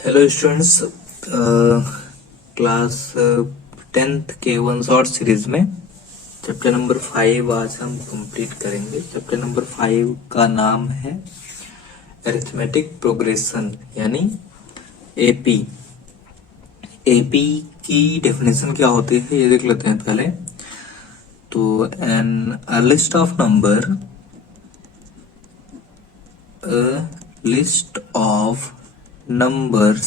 Hello students, class 10th के one short series में chapter number 5 आज हम कंप्लीट करेंगे। चैप्टर नंबर 5 का नाम है अरिथमेटिक प्रोग्रेशन यानी एपी। एपी की डेफिनेशन क्या होती है ये देख लेते हैं पहले। तो an list of number, list of numbers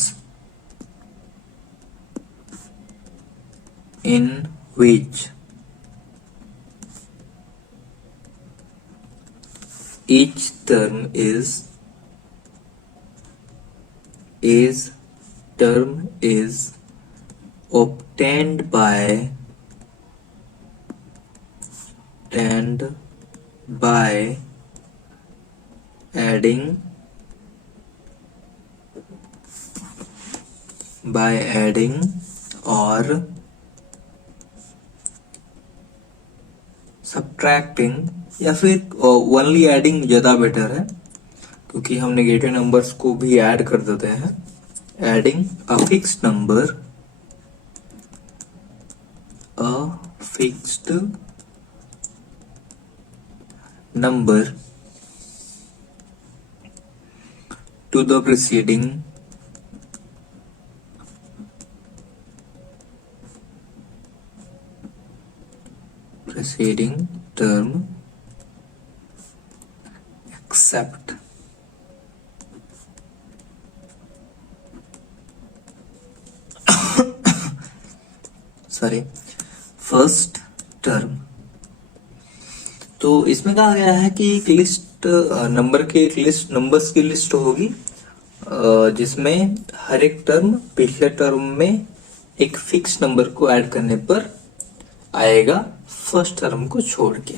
in which each term is obtained by adding और सब्ट्रैक्टिंग, या फिर ओनली एडिंग ज्यादा बेटर है क्योंकि हम नेगेटिव नंबर्स को भी ऐड कर देते हैं। Adding a fixed number two the preceding term except first term. तो इसमें कहा गया है कि एक लिस्ट नंबर्स की लिस्ट होगी जिसमें हर एक टर्म पिछले टर्म में एक फिक्स नंबर को ऐड करने पर आएगा फर्स्ट टर्म को छोड़ के।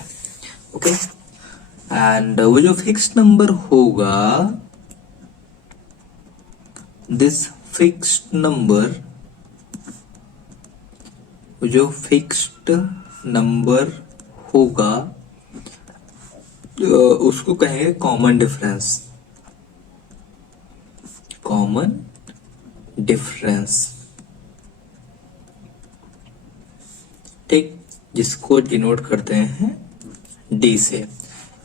ओके, एंड वो जो फिक्स नंबर होगा, दिस फिक्स्ड नंबर, जो फिक्स्ड नंबर होगा उसको कहेंगे कॉमन डिफरेंस। ठीक, जिसको डिनोट करते हैं डी से।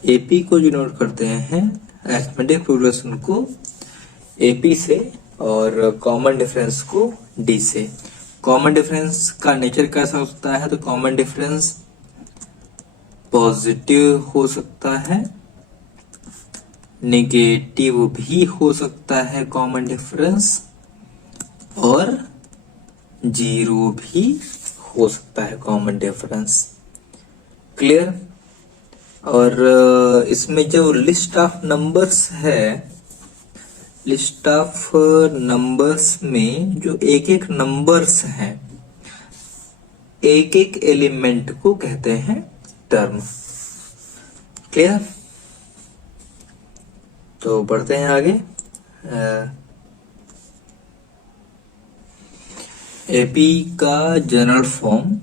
एपी को डिनोट करते हैं अरिथमेटिक प्रोग्रेशन को एपी से और कॉमन डिफरेंस को डी से। कॉमन डिफरेंस का नेचर कैसा हो सकता है? तो कॉमन डिफरेंस पॉजिटिव हो सकता है, नेगेटिव भी हो सकता है कॉमन डिफरेंस, और जीरो भी हो सकता है कॉमन डिफरेंस। क्लियर? और इसमें जो लिस्ट ऑफ नंबर्स है, लिस्ट ऑफ नंबर्स में जो एक एक नंबर्स हैं, एक एक एलिमेंट को कहते हैं टर्म। क्लियर? तो बढ़ते हैं आगे। एपी का general form,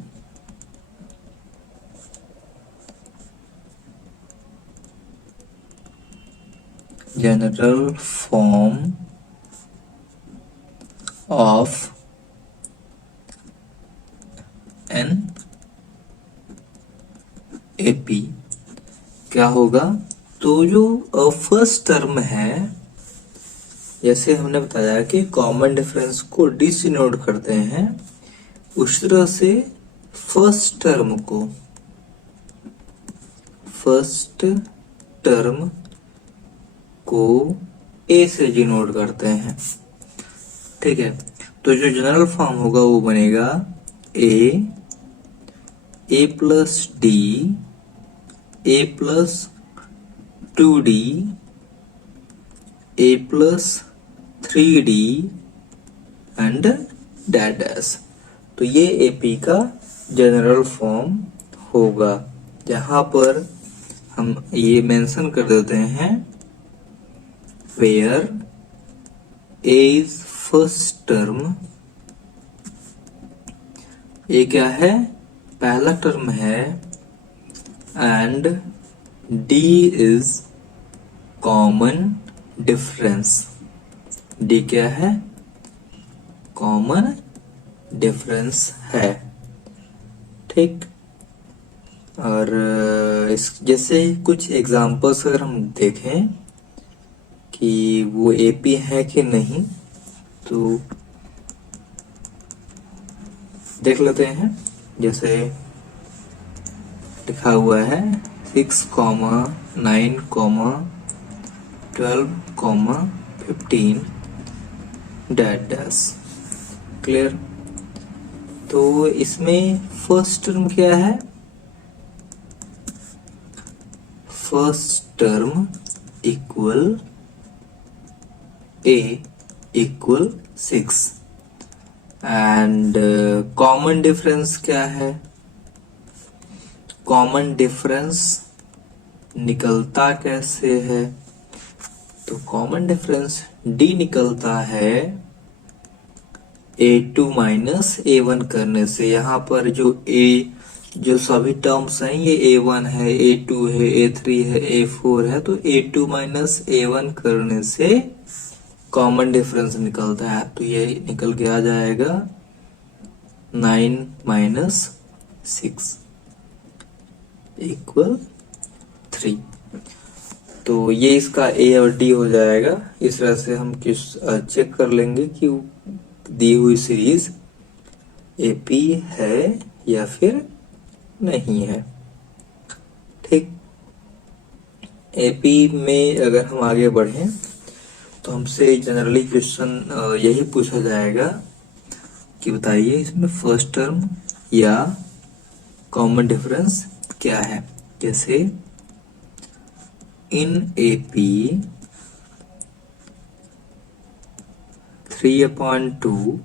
of an AP क्या होगा? तो जो फर्स्ट टर्म है, जैसे हमने बताया कि कॉमन डिफरेंस को डी से नोट करते हैं, उस तरह से फर्स्ट टर्म को ए से डिनोट करते हैं। ठीक है, तो जो जनरल फॉर्म होगा वो बनेगा A plus D, A plus 2d, A plus 3d and dash. तो ये एपी का जनरल फॉर्म होगा, जहां पर हम ये मेंशन कर देते हैं where a is first term. ये क्या है? पहला टर्म है, and d is common difference. D क्या है? कॉमन डिफरेंस है। ठीक, और इस जैसे कुछ एग्जांपल्स अगर हम देखें कि वो एपी है कि नहीं, तो देख लेते हैं। जैसे लिखा हुआ है 6, 9, 12, 15 डैट डैश। क्लियर? तो इसमें फर्स्ट टर्म क्या है? First term equal a equal 6 and common difference क्या है? कॉमन डिफरेंस निकलता कैसे है? तो कॉमन डिफरेंस d निकलता है a2 माइनस a1 करने से। यहाँ पर जो सभी टर्म्स हैं ये a1 है, a2 है, a3 है, a4 है, तो a2 माइनस a1 करने से कॉमन डिफरेंस निकलता है। तो ये निकल के आ जाएगा 9 माइनस 6 इक्वल 3। तो ये इसका ए और डी हो जाएगा। इस तरह से हम चेक कर लेंगे कि दी हुई सीरीज एपी है या फिर नहीं है। ठीक, एपी में अगर हम आगे बढ़ें तो हमसे जनरली क्वेश्चन यही पूछा जाएगा कि बताइए इसमें फर्स्ट टर्म या कॉमन डिफरेंस क्या है। जैसे in AP 3/2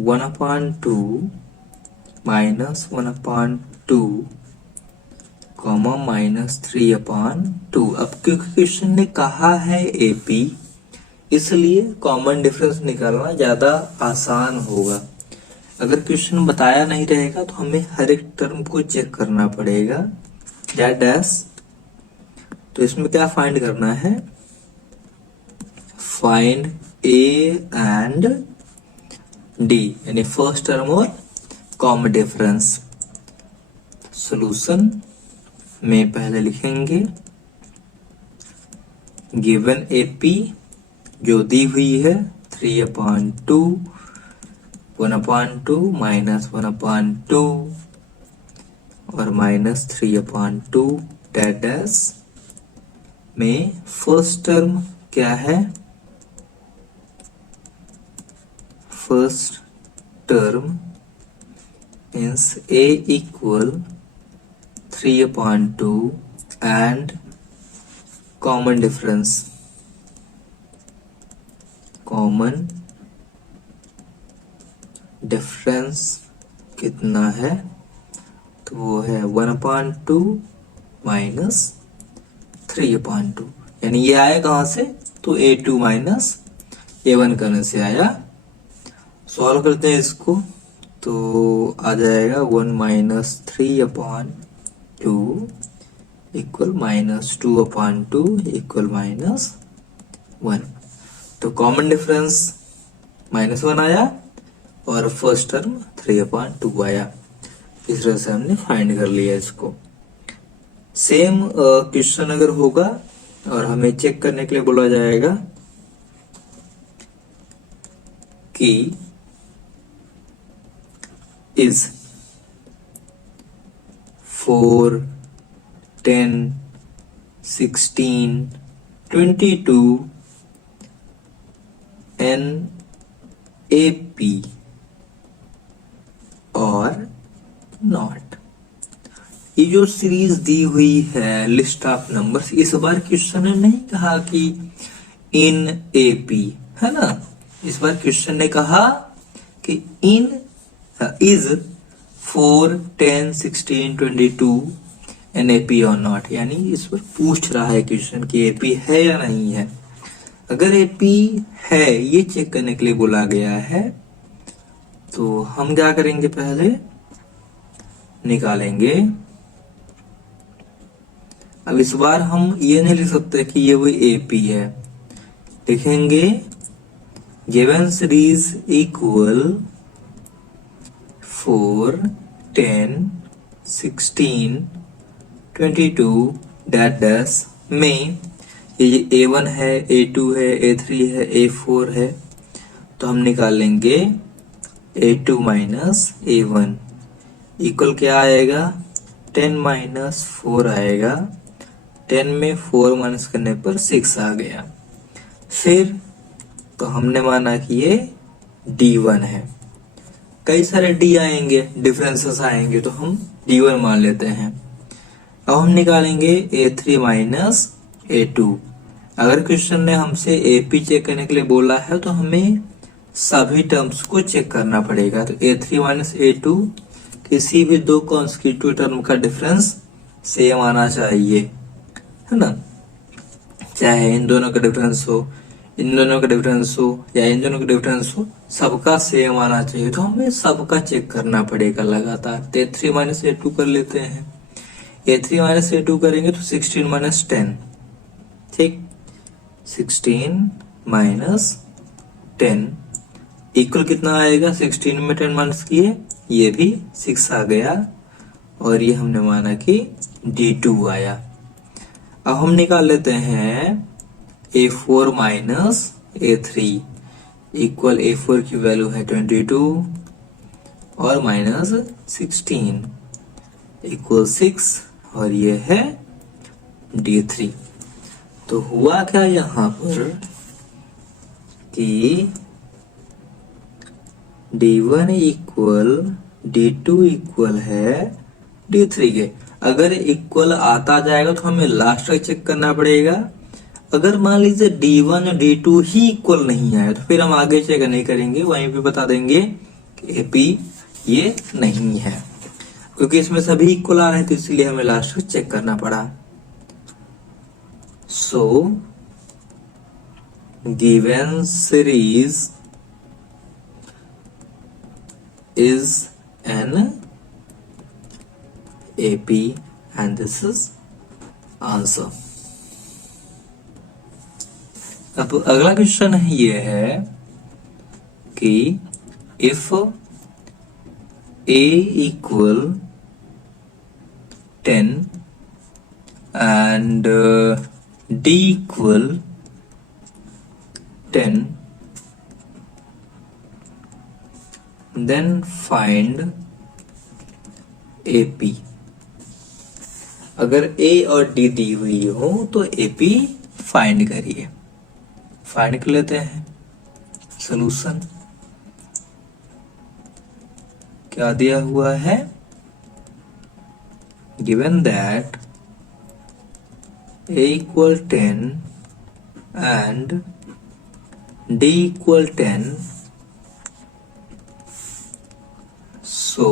1/2 minus 1/2 comma minus 3/2। अब क्योंकि क्वेश्चन ने कहा है एपी, इसलिए कॉमन डिफरेंस निकालना ज्यादा आसान होगा। अगर क्वेश्चन बताया नहीं रहेगा तो हमें हर एक टर्म को चेक करना पड़ेगा। That dash. तो इसमें क्या फाइंड करना है? फाइंड ए एंड डी, यानी फर्स्ट टर्म और कॉमन डिफरेंस। सॉल्यूशन में पहले लिखेंगे गिवन एपी जो दी हुई है 3/2 1/2 माइनस 1/2 और माइनस 3/2 डैट डैश में फर्स्ट टर्म क्या है? First term means a equal 3/2 and common difference कितना है? तो वो है 1/2 माइनस 3/2, यानी ये आया कहां से? तो a2 माइनस a1 करने से आया। सॉल्व करते हैं इसको, तो आ जाएगा 1 minus 3/2 equal minus 2/2 equal minus 1। तो कॉमन डिफरेंस -1 आया और फर्स्ट टर्म 3/2 आया। इस तरह से हमने फाइंड कर लिया इसको। सेम क्वेश्चन अगर होगा और हमें चेक करने के लिए बोला जाएगा कि is 4, 10, 16, 22 an AP और नॉट। ये जो सीरीज दी हुई है लिस्ट ऑफ नंबर्स, इस बार क्वेश्चन ने नहीं कहा कि इन एपी, है ना। इस बार क्वेश्चन ने कहा कि इन इज 4, 10, 16, 22 एन एपी और नॉट, यानी इस पर पूछ रहा है क्वेश्चन कि एपी है या नहीं है। अगर एपी है ये चेक करने के लिए बोला गया है तो हम क्या करेंगे? पहले निकालेंगे। अब इस बार हम ये नहीं लिख सकते कि ये वो एपी है, लिखेंगे गिवन सीरीज इक्वल 4, 10, 16, 22 डैश में ये A1 है, A2 है, A3 है, A4 है, तो हम निकालेंगे A2 माइनस A1 इक्वल क्या आएगा, 10 माइनस 4 आएगा। 10 में 4 माइनस करने पर 6 आ गया। फिर तो हमने माना कि ये D1 है। कई सारे D आएंगे, डिफरेंसेस आएंगे, तो हम D1 मान लेते हैं। अब हम निकालेंगे A3 माइनस A2। अगर क्वेश्चन ने हमसे AP चेक करने के लिए बोला है तो हमें सभी टर्म्स को चेक करना पड़ेगा। तो A3 माइनस A2 किसी भी दो कॉन्स्टिट्यूटिव टर्म का डिफरेंस सेम आना चाहिए, है ना। चाहे इन दोनों का डिफरेंस हो, इन दोनों का डिफरेंस हो या इन दोनों का डिफरेंस हो, सबका सेम आना चाहिए। तो हमें सबका चेक करना पड़ेगा लगातार। तो A3 माइनस A2 कर लेते हैं। A3 माइनस A2 करेंगे तो 16 माइनस 10, ठीक, 16 माइनस 10 इक्वल कितना आएगा, 16 में 10 माइनस किए, ये भी 6 आ गया, और ये हमने माना कि D2 आया। अब हम निकाल लेते हैं A4 minus A3 equal A4 की वैल्यू है 22 और माइनस 16 इक्वल 6, और ये है D3। तो हुआ क्या यहां पर कि D1 इक्वल D2 इक्वल है D3 के। अगर इक्वल आता जाएगा तो हमें लास्ट तक चेक करना पड़ेगा। अगर मान लीजिए D1 और D2 ही इक्वल नहीं आया तो फिर हम आगे चेक नहीं करेंगे, वहीं पे बता देंगे कि AP ये नहीं है, क्योंकि इसमें सभी इक्वल आ रहे हैं, तो इसलिए हमें लास्ट तक चेक करना पड़ा। सो given series is an AP and this is answer। अब अगला क्वेश्चन ये है कि if A equal 10 and D equal 10, then find AP। अगर A और D दी हुई हो तो AP फाइंड करिए। फाइंड कर लेते हैं। सॉल्यूशन क्या दिया हुआ है, given that A equal 10 and D equal 10, so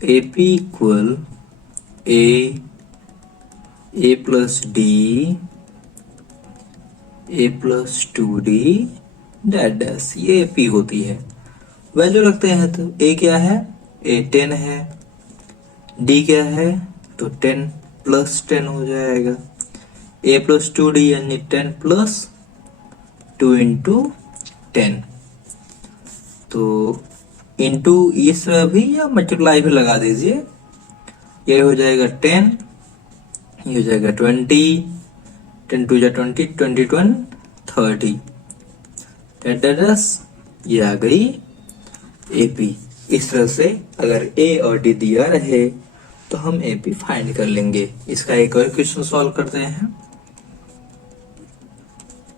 AP equal A plus D, A plus 2D dash, ये AP होती है। वैल्यू रखते हैं तो A क्या है, A 10 है, D क्या है तो 10 प्लस 10 हो जाएगा, A plus 2D यानी 10 प्लस 2 इंटू 10, तो इंटू इस भी या मल्टीप्लाई भी लगा दीजिए, ये हो जाएगा 10, ये हो जाएगा 20, 10 टू जा 20, 21 30 डैश, ये आ गई AP। इस तरह से अगर A और D दिया रहे तो हम AP फाइंड कर लेंगे। इसका एक और क्वेश्चन सॉल्व करते हैं।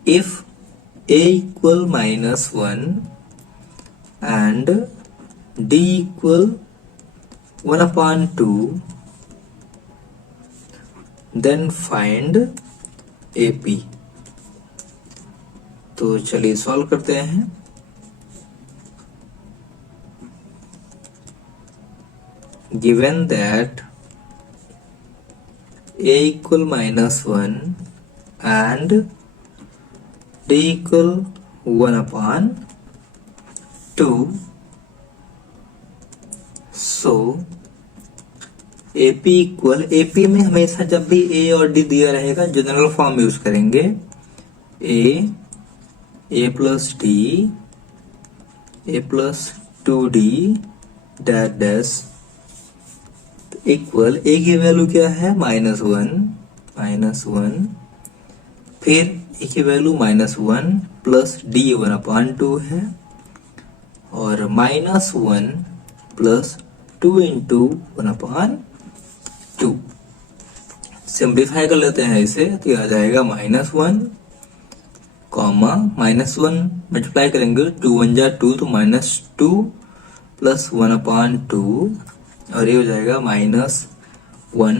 If A equal -1 and D equal 1/2, then find AP। तो चलिए सॉल्व करते हैं। Given that A equal -1 and D equal 1/2, so AP equal, AP में हमेशा जब भी A और D दिया रहेगा जनरल फॉर्म यूज करेंगे, A plus D A plus 2d dash dash equal A की वैल्यू क्या है -1 फिर ए की वैल्यू -1 प्लस डी 1/2 है और -1 प्लस 2 इंटू 1/2 सिंप्लीफाई कर लेते हैं इसे तो आ जाएगा -1 कॉमा -1 मल्टीप्लाई करेंगे 2 1 जा 2 तो -2 प्लस 1/2 और ये हो जाएगा -1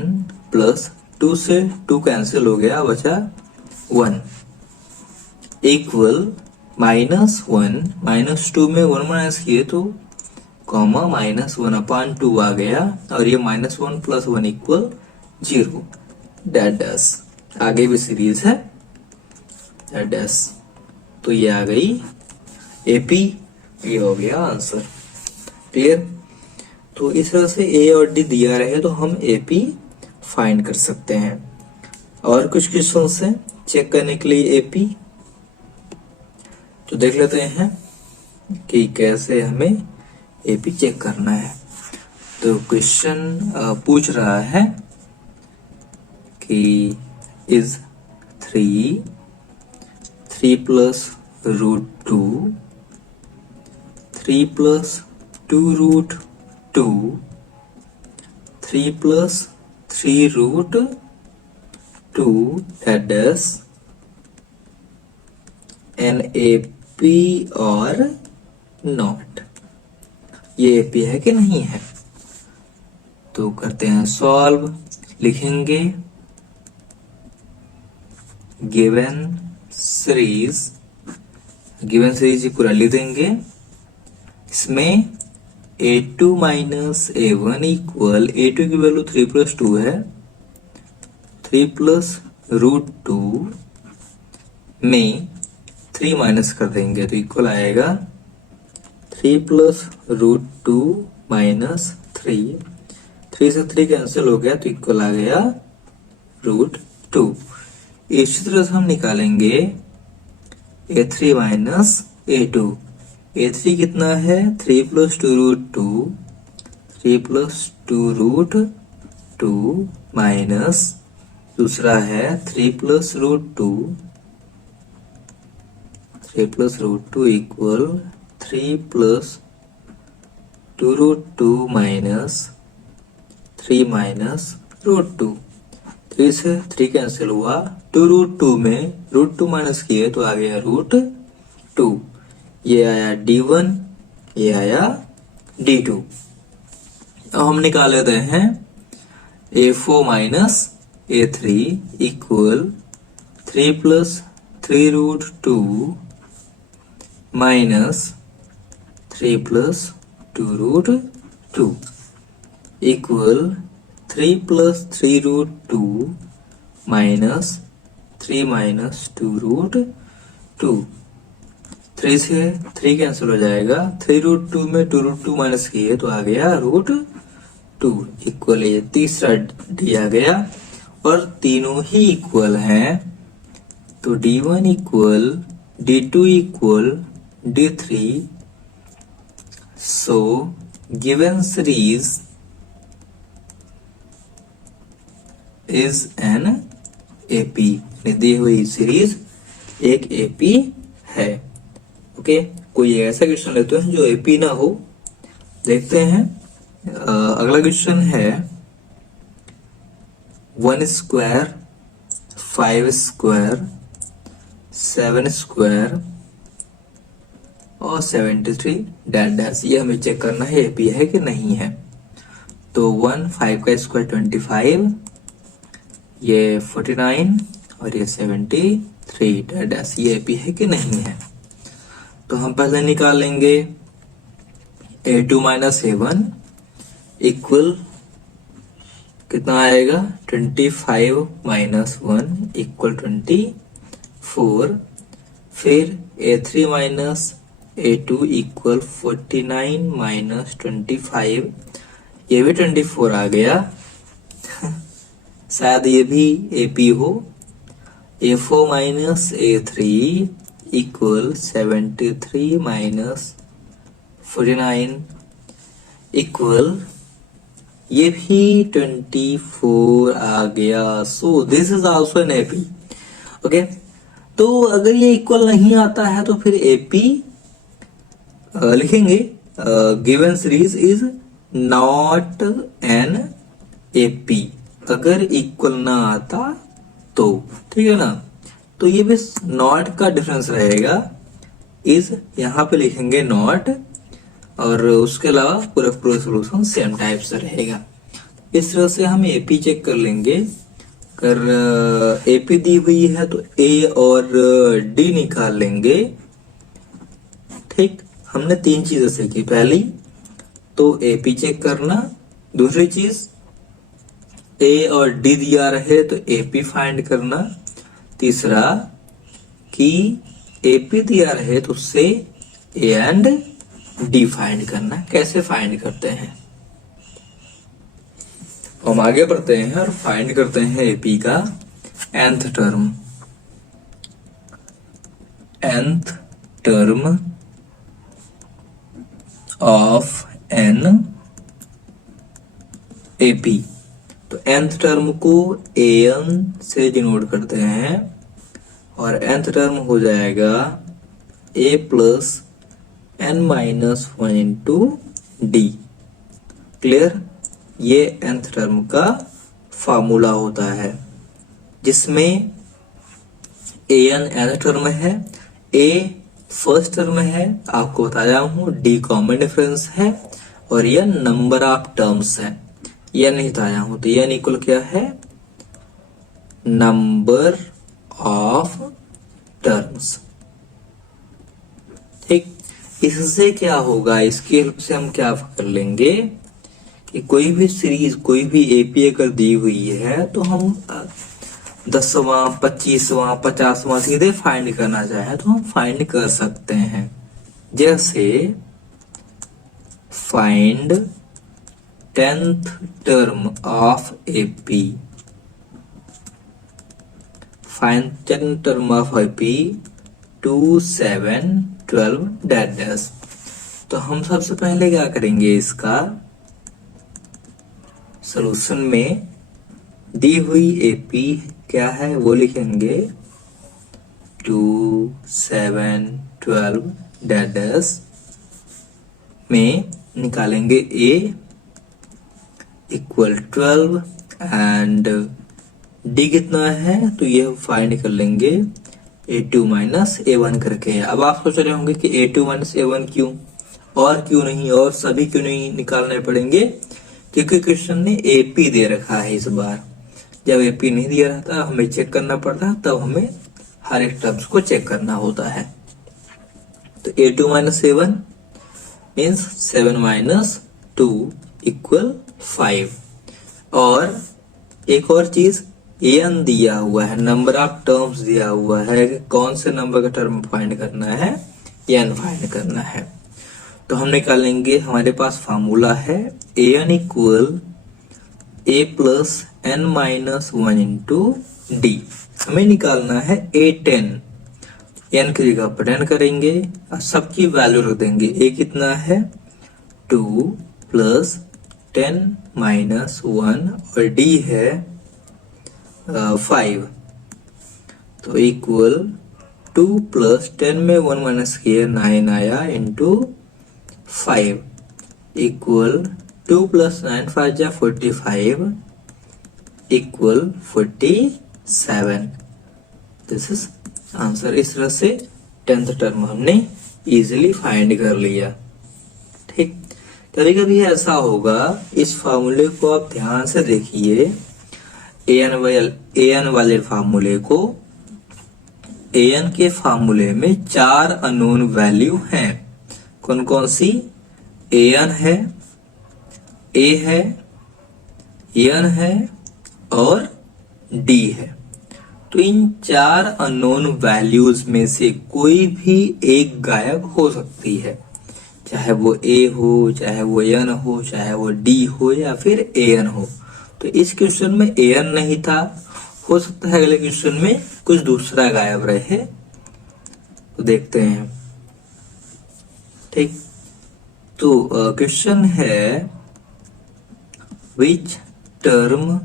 प्लस 2 से 2 कैंसिल हो गया बचा 1 इक्वल -2 में 1 माइनस किए तो कॉमा -1/2 आ गया और ये -1 प्लस 1 इक्वल 0 डैश डैश आगे भी सीरीज है डैश डैश तो ये आ गई एपी ये हो गया आंसर क्लियर। तो इस तरह से ए और डी दिया रहे तो हम एपी फाइंड कर सकते हैं। और कुछ क्वेश्चन से चेक करने के लिए एपी तो देख लेते हैं कि कैसे हमें एपी चेक करना है। तो क्वेश्चन पूछ रहा है कि is 3 plus √2 3 plus 2√2 3 plus 3√2 that is an AP और नॉट ये एपी है कि नहीं है। तो करते हैं सॉल्व लिखेंगे गिवन सीरीज पूरा लिख देंगे इसमें a2 minus a1 equal a2 की वैल्यू 3 प्लस 2 है 3 प्लस √2 में 3 माइनस कर देंगे तो इक्वल आएगा 3 प्लस √2 माइनस 3 से 3 कैंसिल हो गया तो इक्वल आ गया √2। इसी तरह से हम निकालेंगे a3 माइनस a2 a3 कितना है 3 प्लस 2√2 3 प्लस 2√2 माइनस दूसरा है 3 plus √2 equal 3 plus 2√2 minus 3 minus √2 3 से 3 कैंसिल हुआ 2√2 में √2 माइनस किए तो आ गया √2 ये आया D1 ये आया D2। अब हम निकाल लेते हैं A4 minus A3 equal 3 plus 3√2 minus 3 plus 2√2 equal 3 plus 3√2 minus 3 minus 2√2 3 से 3 कैंसिल हो जाएगा 3√2 में 2√2 माइनस किए तो आ गया √2 इक्वल ये तीसरा डी आ गया और तीनों ही इक्वल हैं तो D1 equal D2 equal D3 so given series is an AP दी हुई सीरीज एक एपी है। ओके कोई ऐसा क्वेश्चन लेते हैं जो एपी ना हो देखते हैं। अगला क्वेश्चन है 1 स्क्वायर 5 स्क्वायर 7 स्क्वायर और 73 डैश डैश ये हमें चेक करना है एपी है कि नहीं है। तो 1 5 का स्क्वायर 25 ये 49 और ये 73 डैश डैश ये एपी है कि नहीं है। तो हम पहले निकाल लेंगे a2 माइनस a1 इक्वल कितना आएगा 25 माइनस 1 इक्वल 24 फिर a3 minus a2 equal 49 minus 25 ये भी 24 आ गया शायद ये भी एपी हो A4 minus A3 equal 73 minus 49 equal ये भी 24 आ गया। So this is also an AP. Okay, तो अगर ये इक्वल नहीं आता है तो फिर एपी लिखेंगे given series is not an AP, अगर इक्वल ना आता तो, ठीक है ना। तो ये भी नॉट का डिफरेंस रहेगा, इज यहाँ पे लिखेंगे नॉट, और उसके अलावा पूरा पूरा सोल्यूशन सेम टाइप से रहेगा। इस तरह से हम एपी चेक कर लेंगे। अगर एपी दी हुई है तो ए और डी निकाल लेंगे। ठीक, हमने 3 चीजें सीखी। पहली तो एपी चेक करना, दूसरी चीज ए और डी दिया रहे तो एपी फाइंड करना, तीसरा कि एपी दिया रहे तो उससे ए एंड डी फाइंड करना। कैसे फाइंड करते हैं, हम आगे बढ़ते हैं और फाइंड करते हैं एपी का nth term. nth term of an AP, तो nth टर्म को an से डिनोट करते हैं और nth टर्म हो जाएगा a plus n minus 1 into D. Clear, ये nth टर्म का फार्मूला होता है जिसमें an nth टर्म है, a फर्स्ट टर्म है, आपको बताया हूं, डी कॉमन डिफरेंस है और यह नंबर ऑफ टर्म्स है। यह नहीं बताया हूं, तो यह इक्वल क्या है, नंबर ऑफ टर्म्स। ठीक, इससे क्या होगा, इसकी हेल्प से हम क्या कर लेंगे कि कोई भी सीरीज, कोई भी एपी अगर दी हुई है तो हम 10वां 25वां 50वां सीधे फाइंड करना चाहे तो हम फाइंड कर सकते हैं। जैसे find 10th term of AP, find 10th term of AP 2 7 12 dash. तो हम सबसे पहले क्या करेंगे, इसका सॉल्यूशन में दी हुई एपी क्या है वो लिखेंगे 2 7 12 डैश में निकालेंगे ए इक्वल 12 एंड डी कितना है, तो ये फाइंड कर लेंगे a2 माइनस a1 करके। अब आप सोच रहे होंगे कि a2 माइनस a1 क्यों, और क्यों नहीं, और सभी क्यों नहीं निकालने पड़ेंगे, क्योंकि क्वेश्चन ने एपी दे रखा है। इस बार जब एपी नहीं दिया रहता हमें चेक करना पड़ता है, तब हमें हर एक टर्म्स को चेक करना होता है। तो a2 minus a1 means 7 minus 2 equal 5। और एक और चीज an दिया हुआ है, नंबर ऑफ टर्म्स दिया हुआ है कि कौन से नंबर का टर्म फाइंड करना है, n फाइंड करना है। तो हम निकालेंगे, हमारे पास फार्मूला है an equal a plus n minus 1 into D. हमें निकालना है a10, n की जगह पर 10 करेंगे और सबकी वैल्यू रख देंगे। a कितना है 2 प्लस 10 माइनस 1 और d है 5, तो इक्वल 2 प्लस 10 में 1 माइनस किया 9 आया इंटू 5 इक्वल 2 प्लस 9 5 जा 45 इक्वल 47। This is answer. इस तरह से 10th टर्म हमने इजीली फाइंड कर लिया। ठीक, कभी कभी ऐसा होगा, इस फार्मूले को आप ध्यान से देखिए, an वाले फार्मूले को, an के फार्मूले में 4 अननोन वैल्यू हैं। कौन कौन सी, an है, a है, n है और d है। तो इन 4 अननोन वैल्यूज में से कोई भी एक गायब हो सकती है, चाहे वो a हो, चाहे वो n हो, चाहे वो d हो या फिर an हो। तो इस क्वेश्चन में an नहीं था, हो सकता है अगले क्वेश्चन में कुछ दूसरा गायब रहे, तो देखते हैं। ठीक, तो क्वेश्चन है which term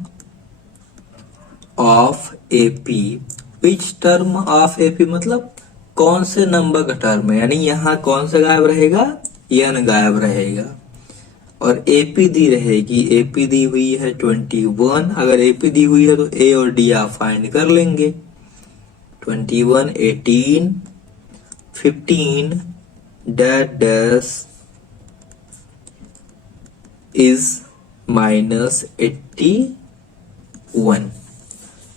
of AP, which term of AP मतलब कौन से नंबर का टर्म है, यानी यहाँ कौन सा गायब रहेगा, एन गायब रहेगा। और एपी दी रहेगी, एपी दी हुई है 21, अगर एपी दी हुई है तो ए और डी आप फाइंड कर लेंगे। 21, 18, 15 डैश इज -81।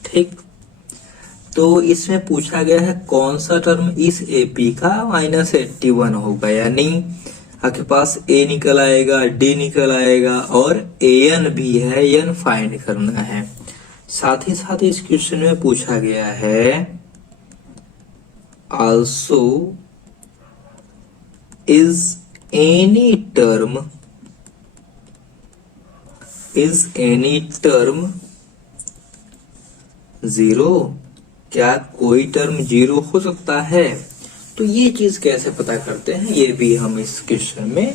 ठीक, तो इसमें पूछा गया है कौन सा टर्म इस एपी का -81 होगा, यानी आपके पास ए निकल आएगा, डी निकल आएगा और एन भी है, एन फाइंड करना है। साथ ही साथ इस क्वेश्चन में पूछा गया है also is any term zero, क्या कोई टर्म जीरो हो सकता है। तो ये चीज कैसे पता करते हैं, ये भी हम इस क्वेश्चन में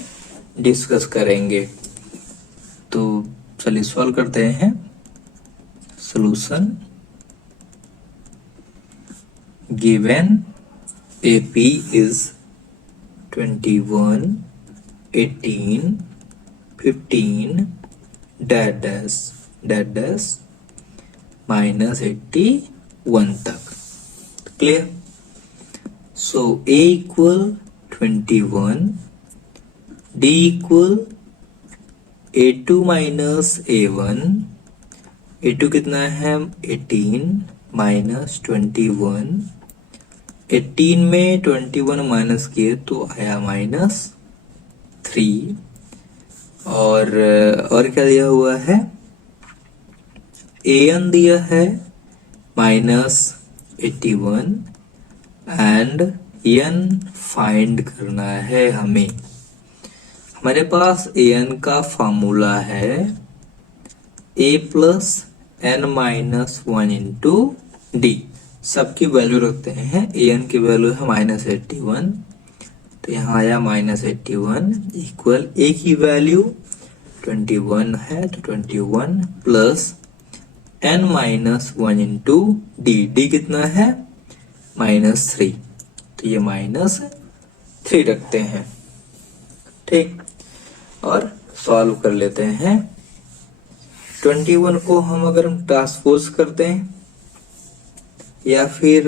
डिस्कस करेंगे। तो चलिए सॉल्व करते हैं। Solution, given AP is 21, 18, 15 dash -81 तक। Clear. So a equal 21, d equal a2 minus a1, a2 कितना है 18 माइनस 21, 18 में 21 माइनस किए तो आया -3, और क्या दिया हुआ है, an दिया है -81 एंड n फाइंड करना है हमें। हमारे पास an का फॉर्मूला है a plus n minus 1 into D. सबकी वैल्यू रखते हैं, an की वैल्यू है -81, तो यहाँ आया -81 इक्वल a की वैल्यू 21 है, तो 21 plus n minus 1 into D, D कितना है -3, तो ये -3 रखते हैं। ठीक, और सॉल्व कर लेते हैं। 21 को हम अगर हम ट्रांसपोज करते हैं या फिर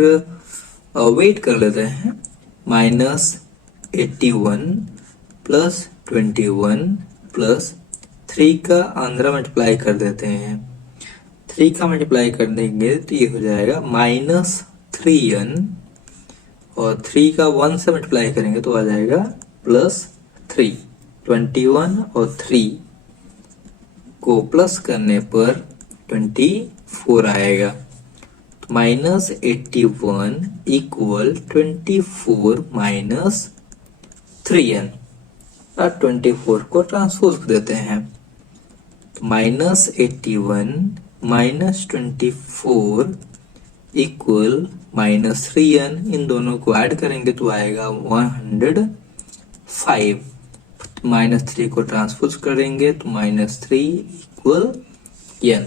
वेट कर लेते हैं, -81 प्लस 21 प्लस 3 का अंदर मल्टीप्लाई कर देते हैं, 3 का मल्टीप्लाई कर देंगे तो ये हो जाएगा -3n, और 3 का 1 से मल्टीप्लाई करेंगे तो आ जाएगा +3। 21 और 3 को प्लस करने पर 24 आएगा, तो -81 इक्वल 24 माइनस 3n, और 24 को ट्रांसपोज कर देते हैं, तो -81 माइनस 24 इक्वल -3n, इन दोनों को ऐड करेंगे तो आएगा 105, -3 को ट्रांसपोज करेंगे तो -3 इक्वल n,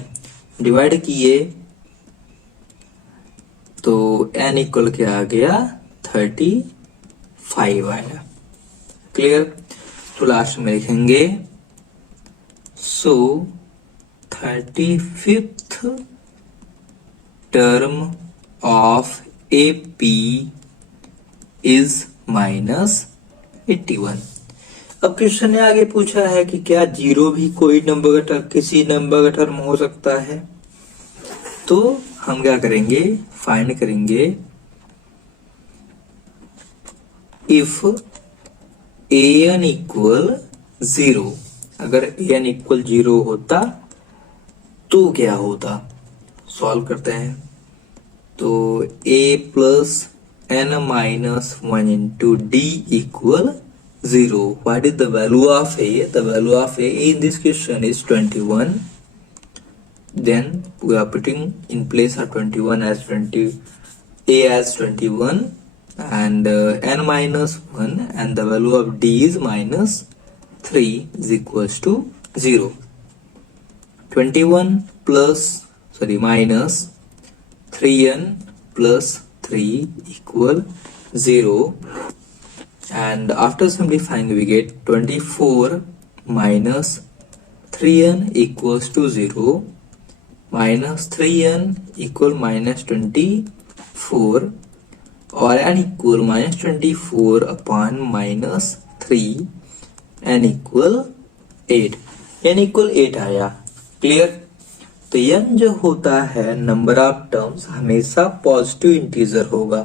डिवाइड किए तो n इक्वल क्या आ गया 35 आया। क्लियर। तो लास्ट में लिखेंगे सो 35th term of AP is -81। अब क्वेश्चन ने आगे पूछा है कि क्या जीरो भी कोई नंबर का टर्म, किसी नंबर का टर्म हो सकता है। तो हम क्या करेंगे, फाइंड करेंगे इफ an इक्वल 0, अगर an इक्वल 0 होता तो क्या होता। सॉल्व करते हैं, तो a plus n minus 1 into D equal 0. What is the value of a? The value of a in this question is 21. then we are putting in place of 21 as 20, a as 21 and n minus 1, and the value of d is minus 3 is equals to 0. 21 minus 3n plus 3 equal 0, and after simplifying we get 24 minus 3n equals to 0, minus 3n equal minus 24, or n equal minus 24 upon minus 3, n equal 8, n equal 8 आया. Clear. तो n जो होता है number of terms हमेशा positive integer होगा.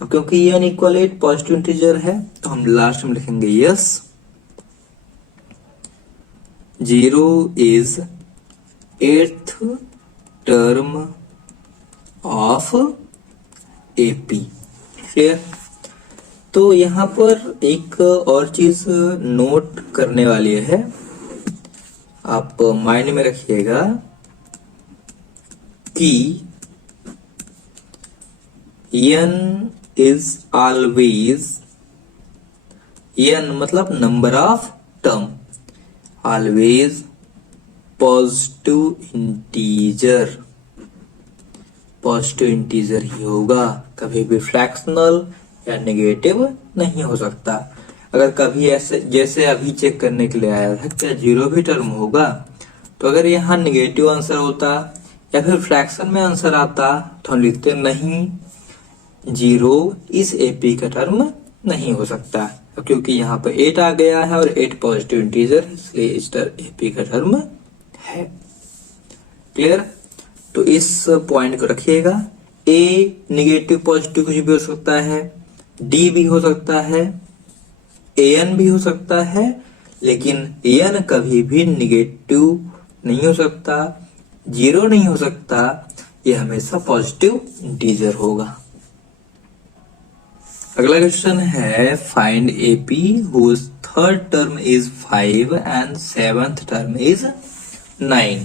अब क्योंकि n equal 8 positive integer है तो हम लास्ट में लिखेंगे yes 0 is 8th term of AP. Clear. तो यहाँ पर एक और चीज नोट करने वाली है, आप माइंड में रखिएगा कि n is always, n मतलब number of term, always positive integer, positive integer ही होगा, कभी भी फ्रैक्शनल या नेगेटिव नहीं हो सकता. अगर कभी ऐसे जैसे अभी चेक करने के लिए आया था क्या जीरो भी टर्म होगा, तो अगर यहाँ नेगेटिव आंसर होता या फिर फ्रैक्शन में आंसर आता तो हम लिखते नहीं जीरो इस एपी का टर्म नहीं हो सकता, क्योंकि यहाँ पर 8 आ गया है और 8 पॉजिटिव इंटीजर, इसलिए इस एपी का टर्म है. क्लियर. तो इस पॉइंट को रखिएगा. ए निगेटिव पॉजिटिव कुछ भी हो सकता है, डी भी हो सकता है, एन भी हो सकता है, लेकिन एन कभी भी निगेटिव नहीं हो सकता, जीरो नहीं हो सकता, ये हमेशा पॉजिटिव इंटीजर होगा. अगला क्वेश्चन है find AP whose third term is 5 and seventh term is 9.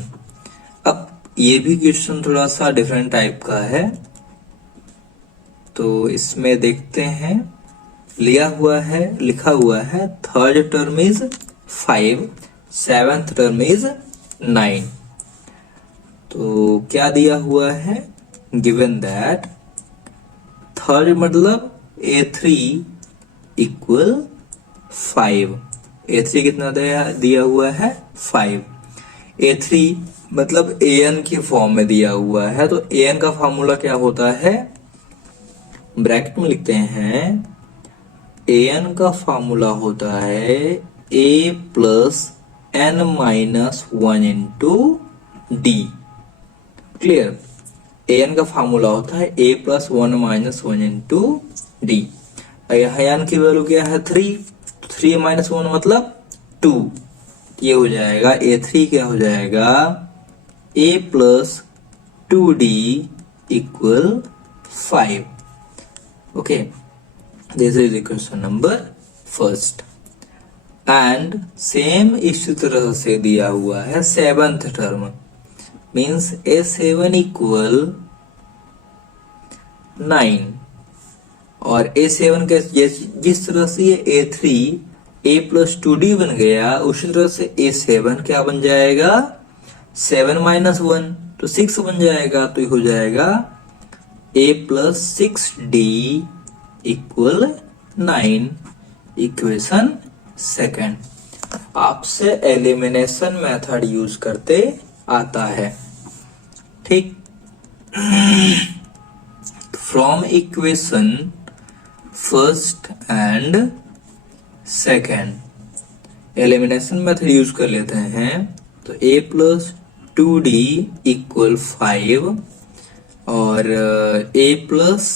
अब ये भी क्वेश्चन थोड़ा सा डिफरेंट टाइप का है, तो इसमें देखते हैं. लिखा हुआ है third term is 5, seventh term is 9. तो क्या दिया हुआ है, गिवन दैट थर्ड मतलब a3 इक्वल 5. a3 कितना दिया हुआ है 5. a3 मतलब an की फॉर्म में दिया हुआ है, तो an का फॉर्मूला क्या होता है, ब्रैकेट में लिखते हैं an का फॉर्मूला होता है a plus n minus 1 into D. Clear. an का फॉर्मूला होता है a plus 1 minus 1 into D. यहाँ n की वैल्यू क्या है 3, 3 माइनस 1 मतलब 2. ये हो जाएगा a3 क्या हो जाएगा a plus 2d equal 5. Okay, this is equation number first. And same इसी तरह से दिया हुआ है seventh term, means a7 equal 9, और a7 के जिस तरह से ये a3 a प्लस 2d बन गया, उसी तरह से a7 क्या बन जाएगा 7 माइनस 1 तो 6 बन जाएगा. तो ये हो जाएगा a plus 6d equal 9. Equation second. आपसे एलिमिनेशन मेथड यूज करते आता है. ठीक. From equation first and second elimination method use कर लेते हैं. तो a प्लस 2d इक्वल 5 और a प्लस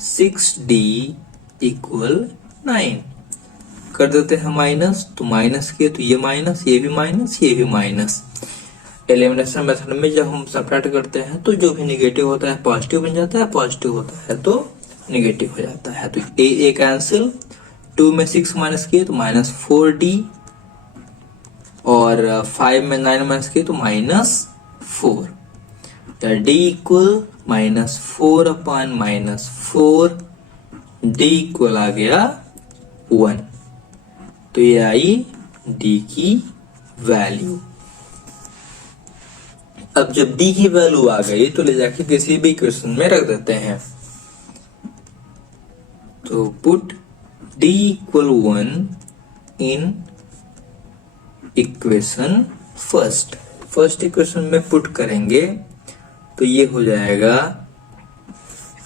6d इक्वल 9 कर देते हैं माइनस. तो माइनस किए तो ये माइनस, ये भी माइनस, ये भी माइनस. एलिमिनेशन मेथड में जब हम सब्ट्रैक्ट करते हैं तो जो भी नेगेटिव होता है पॉजिटिव बन जाता है, पॉजिटिव होता है तो नेगेटिव हो जाता है. तो a कैंसिल, 2 में 6 माइनस किए तो माइनस 4d, और 5 में 9 माइनस किए तो माइनस 4 या d इक्वल -4/-4, d इक्वल आ गया 1। तो ये आई d की वैल्यू। अब जब d की वैल्यू आ गई तो ले जाके किसी भी इक्वेशन में रख देते हैं। तो put d equal 1 in equation first equation में पुट करेंगे तो ये हो जाएगा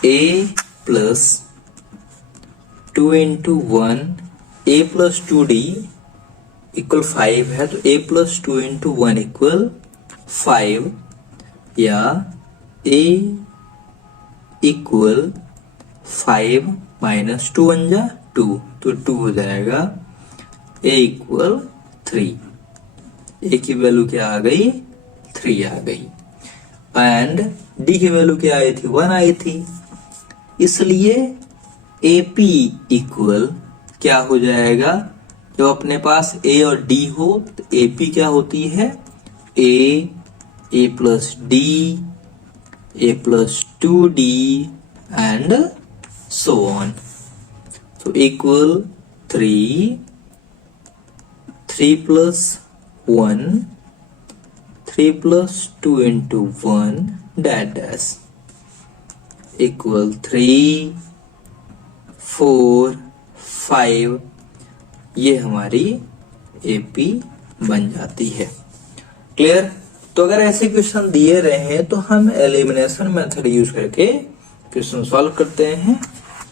a plus 2 into 1 a plus 2d equal 5 है, तो a प्लस 2 इंटू 1 इक्वल 5, या a इक्वल 5 माइनस 2 1 जा 2, तो 2 हो जाएगा। a इक्वल 3, a की वैल्यू क्या आ गई? 3 आ गई। एंड d की वैल्यू क्या आई थी? 1 आई थी। इसलिए AP इक्वल क्या हो जाएगा? जब अपने पास a और d हो तो AP क्या होती है? a plus d, a plus 2d and so on. तो equal 3 plus 1, 3 plus 2 into 1 dash equal 3, 4, 5। ये हमारी AP बन जाती है। क्लियर? तो अगर ऐसे क्वेश्चन दिए रहे हैं तो हम एलिमिनेशन मेथड यूज करके क्वेश्चन सॉल्व करते हैं।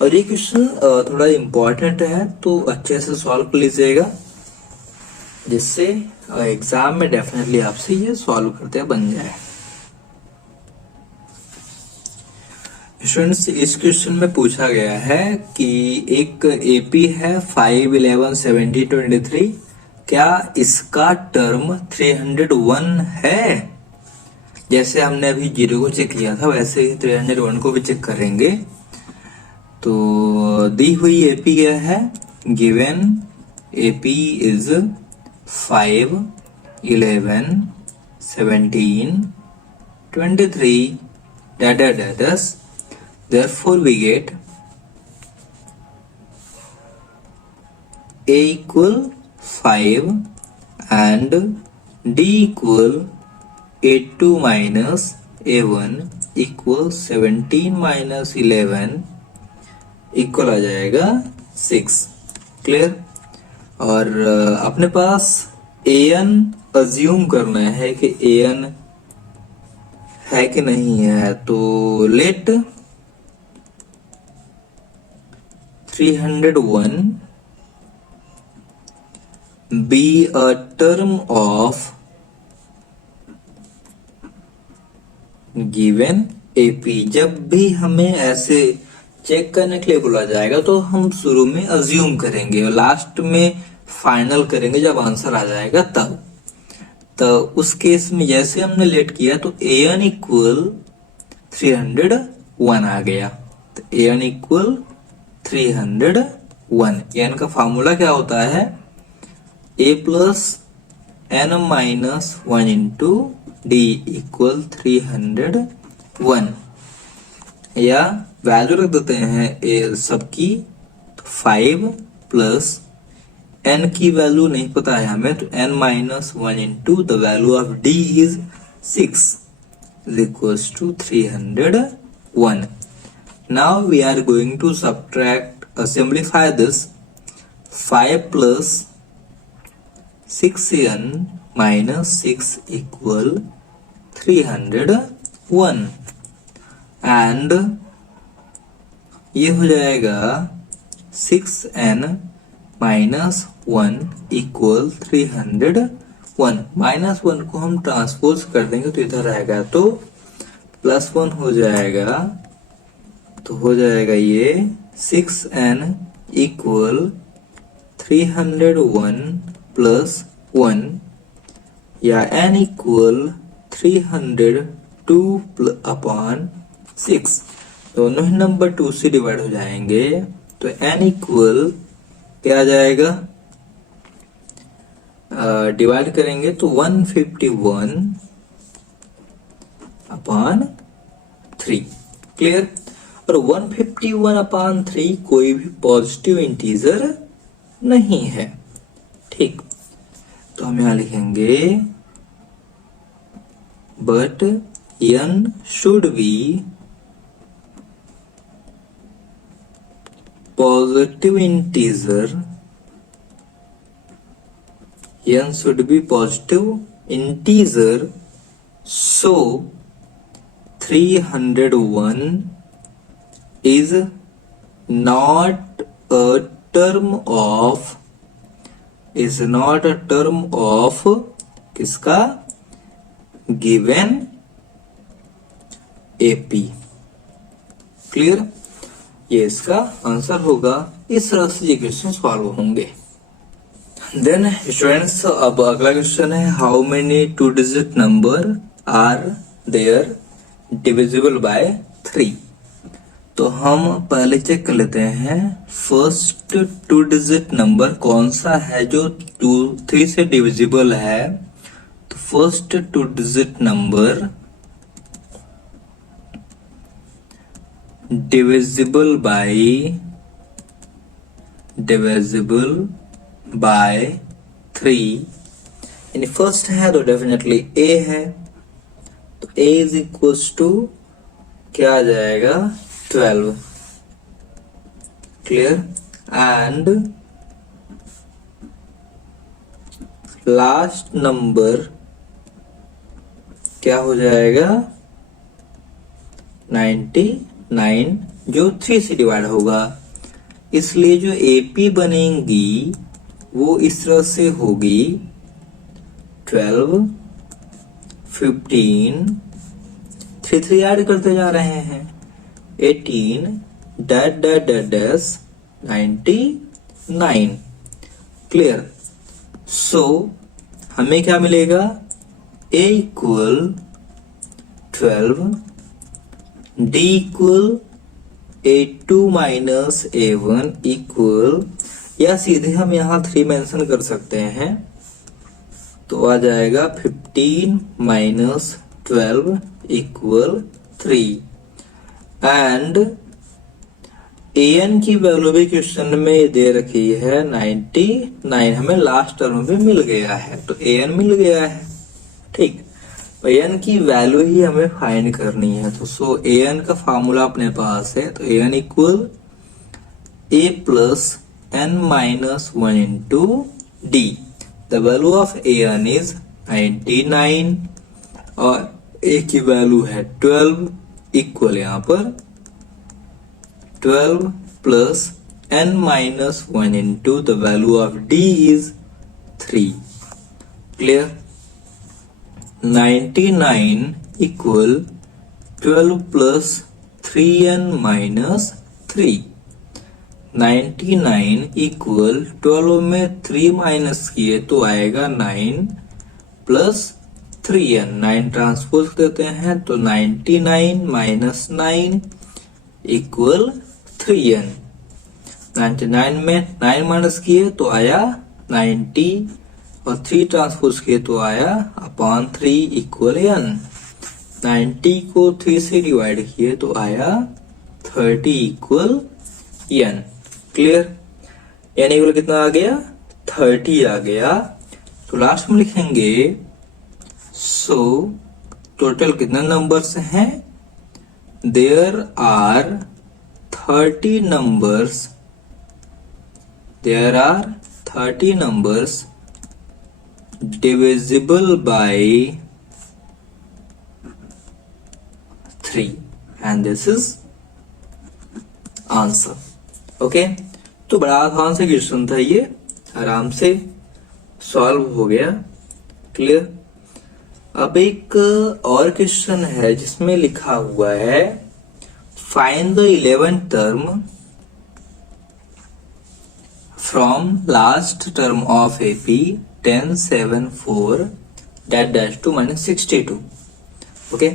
और ये क्वेश्चन थोड़ा इम्पोर्टेंट है तो अच्छे से सॉल्व कर लीजिएगा, जिससे एग्जाम में डेफिनेटली आपसे ये सॉल्व करते बन जाए। स्टूडेंट्स, इस क्वेश्चन में पूछा गया है कि एक AP है 5, 11, 70, 23, क्या इसका टर्म 301 है? जैसे हमने अभी 0 को चेक किया था वैसे ही 301 को भी चेक करेंगे। तो दी हुई AP क्या है? Given AP is 5, 11, 17, 23 dash. Therefore we get A equal 5 and D equal A2 minus A1 equal 17 minus 11 equal आ जाएगा 6। क्लियर? और अपने पास an अज्यूम करना है कि an है कि नहीं है। तो late 301 be a term of given AP। जब भी हमें ऐसे चेक करने के लिए बोला जाएगा तो हम शुरू में अज्यूम करेंगे और लास्ट में फाइनल करेंगे जब आंसर आ जाएगा तब। तो उस केस में जैसे हमने लेट किया तो an इक्वल 301 आ गया। तो an इक्वल 301। n का फार्मूला क्या होता है? a plus n minus 1 into d equal 301, या वैल्यू रख देते हैं a सबकी। 5 प्लस n की वैल्यू नहीं पता है हमें, तो n minus 1 into the value of d is 6 is equals to 301. Now we are going to subtract, simplify this. 5 plus 6n minus 6 equal 301 and ये हो जाएगा 6n माइनस 1 इक्वल 301। माइनस 1 को हम ट्रांसपोज कर देंगे तो इधर आएगा तो प्लस 1 हो जाएगा। तो हो जाएगा ये 6n इक्वल 301 प्लस 1, या n इक्वल 302 अपॉन 6। दोनों ही नंबर 2 से डिवाइड हो जाएंगे तो n इक्वल क्या आ जाएगा? डिवाइड करेंगे तो 151 अपॉन 3। क्लियर। और 151 अपॉन 3 कोई भी पॉजिटिव इंटीजर नहीं है। ठीक, तो हम यहां लिखेंगे but n should be positive integer, n should be positive integer, so 301 is not a term of किसका, given AP। क्लियर, ये इसका आंसर होगा। इस तरह से ये क्वेश्चन सॉल्व होंगे। देन स्टूडेंट्स, अब अगला क्वेश्चन है how many 2 digit number are there divisible by 3। तो हम पहले चेक कर लेते हैं फर्स्ट 2 डिजिट नंबर कौन सा है जो 3 से डिविजिबल है। तो first 2 digit number divisible by 3, यानी फर्स्ट है तो डेफिनेटली a है, तो a इज इक्वल टू क्या आ जाएगा 12। क्लियर। एंड लास्ट नंबर क्या हो जाएगा 99 जो 3 से डिवाइड होगा। इसलिए जो AP बनेगी वो इस तरह से होगी 12, 15, 3 ऐड करते जा रहे हैं 18 डैश 99। क्लियर। सो हमें क्या मिलेगा, A equal 12, D equal A2 minus A1 equal, या सीधे हम यहाँ 3 मेंशन कर सकते हैं तो आ जाएगा 15 माइनस 12 इक्वल 3। एंड an की वैल्यू भी क्वेश्चन में दे रखी है 99, हमें लास्ट टर्म में मिल गया है, तो an मिल गया है। ठीक, तो an की वैल्यू ही हमें फाइंड करनी है। तो सो an का फार्मूला अपने पास है, तो an equal a plus n minus 1 into D. The value of an is 99 और a की वैल्यू है 12 इक्वल यहाँ पर 12 plus n minus 1 into the value of d is 3। Clear. 99 equal 12 plus 3n minus 3। 99 equal 12 में 3 minus किए तो आएगा 9 plus 3n। 9 transpose देते हैं तो 99 माइनस 9 इक्वल 3n। 99 में 9 माइनस किए तो आया 90 और 3 ट्रांसपोज किए तो आया अपॉन 3 इक्वल n। 90 को 3 से डिवाइड किए तो आया 30 equal n। Clear. n equal कितना आ गया 30 आ गया। तो लास्ट में लिखेंगे सो टोटल कितने नंबर्स हैं, there are 30 numbers, there are 30 numbers divisible by 3 and this is answer। Okay, तो बड़ा आसान से क्वेश्चन था ये, आराम से सॉल्व हो गया। क्लियर। अब एक और क्वेश्चन है जिसमें लिखा हुआ है find the 11th term from last term of AP 10, 7, 4 dash 2 minus 62। Okay,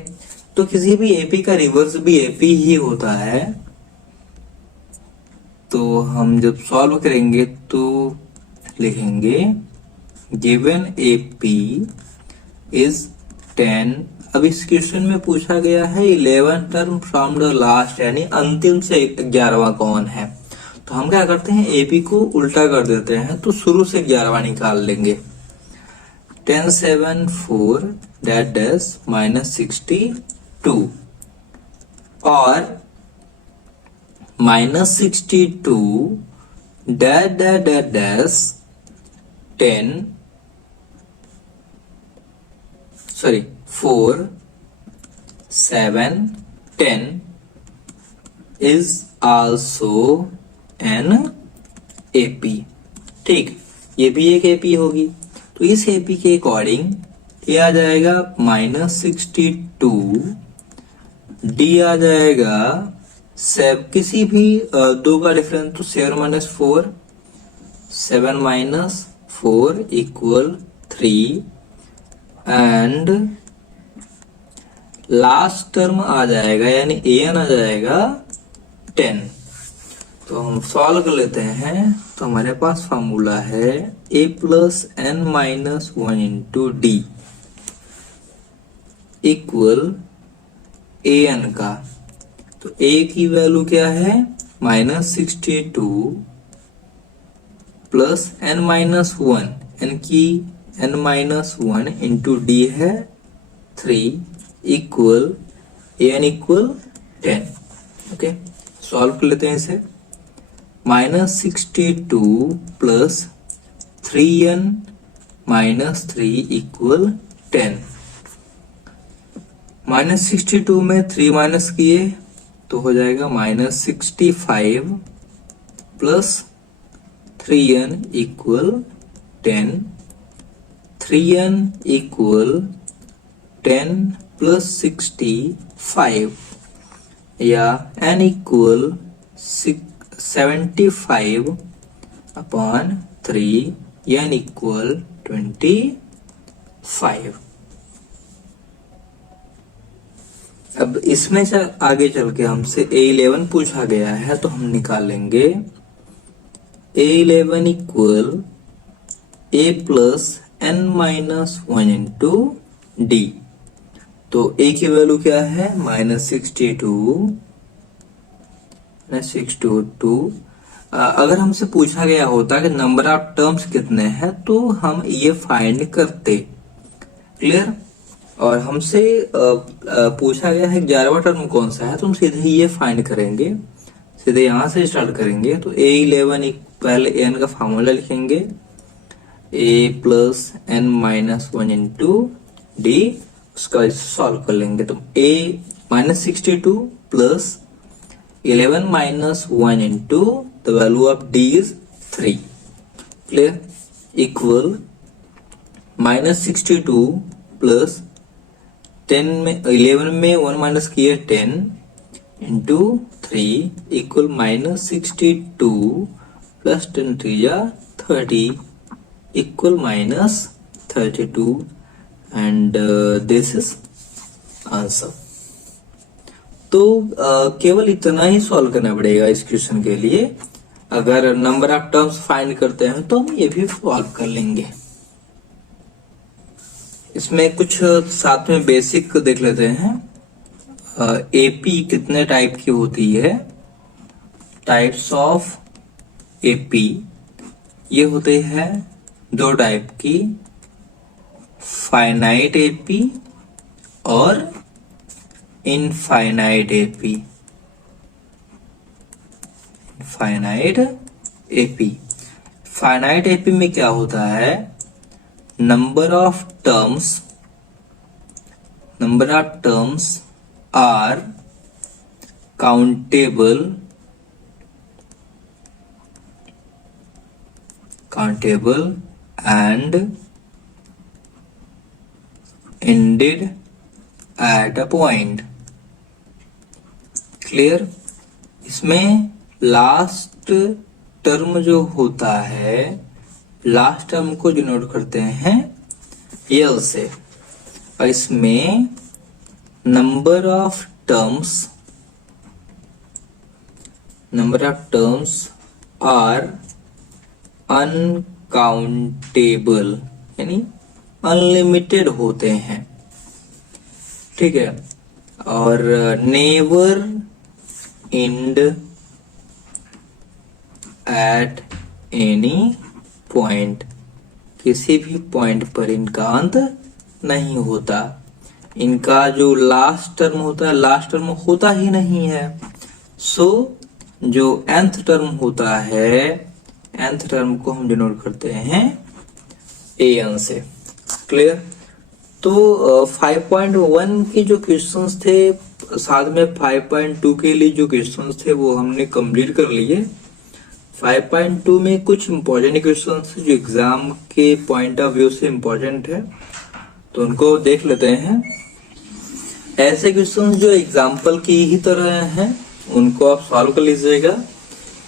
तो किसी भी AP का रिवर्स भी AP ही होता है। तो हम जब सॉल्व करेंगे तो लिखेंगे गिवन AP is 10, अब इस क्वेश्चन में पूछा गया है 11 टर्म फ्रॉम द लास्ट, यानी अंतिम से 11वां कौन है। तो हम क्या करते हैं, एपी को उल्टा कर देते हैं, तो शुरू से 11वां निकाल लेंगे। 10 7 4 दैट डैश -62 और -62 dash dash dash dash 10 sorry 4 7 10 is also an AP। ठीक, ये भी एक एपी होगी। तो इस एपी के अकॉर्डिंग ये आ जाएगा -62, डी आ जाएगा किसी भी दो का डिफरेंस, तो 7 - 4 7 - 4 = 3 एंड लास्ट टर्म आ जाएगा यानी an आ जाएगा 10। तो हम सॉल्व कर लेते हैं। तो हमारे पास फॉर्मूला है a + n - 1 × d = an का। तो a की वैल्यू क्या है, -62 + n - 1, n की n - 1 × d है 3 = an = 10। ओके, सॉल्व कर लेते हैं इसे। -62 + 3n - 3 = 10। -62 में 3 माइनस किए तो हो जाएगा -65 + 3n = 10। 3n = 10 + 65 या n = 75/3 n = 25। अब इसमें आगे चल के हमसे A11 पूछा गया है, तो हम निकालेंगे A11 = a + n - 1 × d। तो a की वैल्यू क्या है, -62। अगर हमसे पूछा गया होता कि नंबर ऑफ टर्म्स कितने हैं, तो हम ये फाइंड करते। क्लियर। और हमसे पूछा गया है 11वां टर्म कौन सा है, तो हम सीधे ये फाइंड करेंगे, सीधे यहां से स्टार्ट करेंगे। तो A11 पहले n का फार्मूला लिखेंगे, a + n - 1 × d, उसका सॉल्व कर लेंगे। तो a -62 + 11 - 1 × the value of d is 3, clear, equal -62 + 10 में 11 में 1 माइनस किए 10 × 3 = -62 + 10 × 3 = 30 = -32 एंड दिस इज आंसर। तो केवल इतना ही सॉल्व करना पड़ेगा इस क्वेश्चन के लिए। अगर नंबर ऑफ टर्म्स फाइंड करते हैं तो हम ये भी सॉल्व कर लेंगे। इसमें कुछ साथ में बेसिक देख लेते हैं। एपी कितने टाइप की होती है, टाइप्स ऑफ एपी ये होते हैं 2 टाइप की, फाइनाइट एपी और infinite AP. Finite AP, finite AP में क्या होता है, number of terms are countable and ended at a point, clear. इसमें लास्ट टर्म जो होता है, लास्ट टर्म को डिनोट करते हैं एल से, और इसमें number of terms are uncountable यानी अनलिमिटेड होते हैं। ठीक है। और never end at any point, किसी भी पॉइंट पर इनका अंत नहीं होता। इनका जो लास्ट टर्म होता है, लास्ट टर्म होता ही नहीं है। सो जो nth टर्म होता है, nth टर्म को हम डिनोट करते हैं an से। क्लियर। तो 5.1 के जो क्वेश्चंस थे, साथ में 5.2 के लिए जो क्वेश्चंस थे वो हमने कंप्लीट कर लिए। 5.2 में कुछ इंपॉर्टेंट क्वेश्चंस जो एग्जाम के पॉइंट ऑफ व्यू से इंपॉर्टेंट है, तो उनको देख लेते हैं। ऐसे क्वेश्चंस जो एग्जाम्पल की ही तरह हैं उनको आप सॉल्व कर लीजिएगा।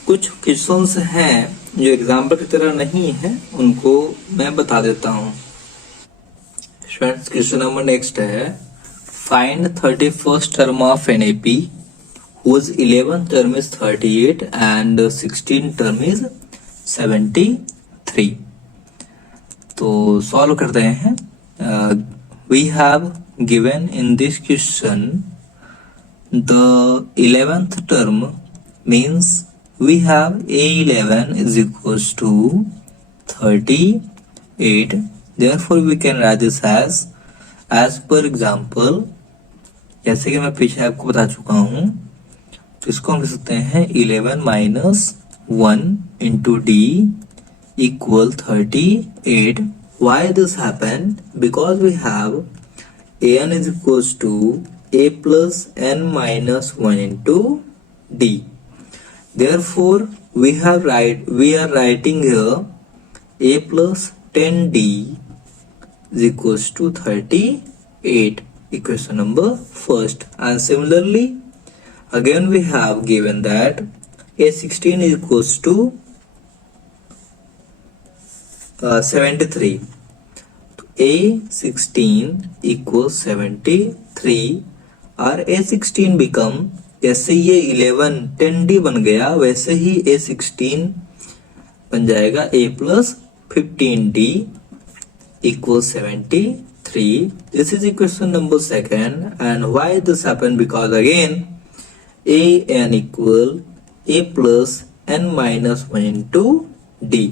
कुछ क्वेश्चंस हैं जो एग्जाम्पल की तरह नहीं है, उनको मैं बता देता हूँ। स्टूडेंट्स, क्वेश्चन नंबर नेक्स्ट है, find 31st term of NAP whose 11th term is 38 and 16th term is 73। तो सॉल्व करते हैं। We have given in this question the 11th term, means we have A11 is equals to 38, therefore we can write this as per example। जैसे कि मैं पीछे आपको बता चुका हूं, तो इसको हम लिख सकते हैं 11 minus 1 into D equal 38। Why this happened? Because we have an is equals to a plus n minus 1 into d. Therefore, we are writing here a plus 10d is equals to 38. Equation number first. And similarly, again we have given that a16 is equals to 73. A16 equals 73 और A16 become, जैसे ये 11 10D बन गया वैसे ही A16 बन जाएगा A plus 15D equals 73. This is equation number second. And why this happened? Because again an equal a plus n minus 1 into d।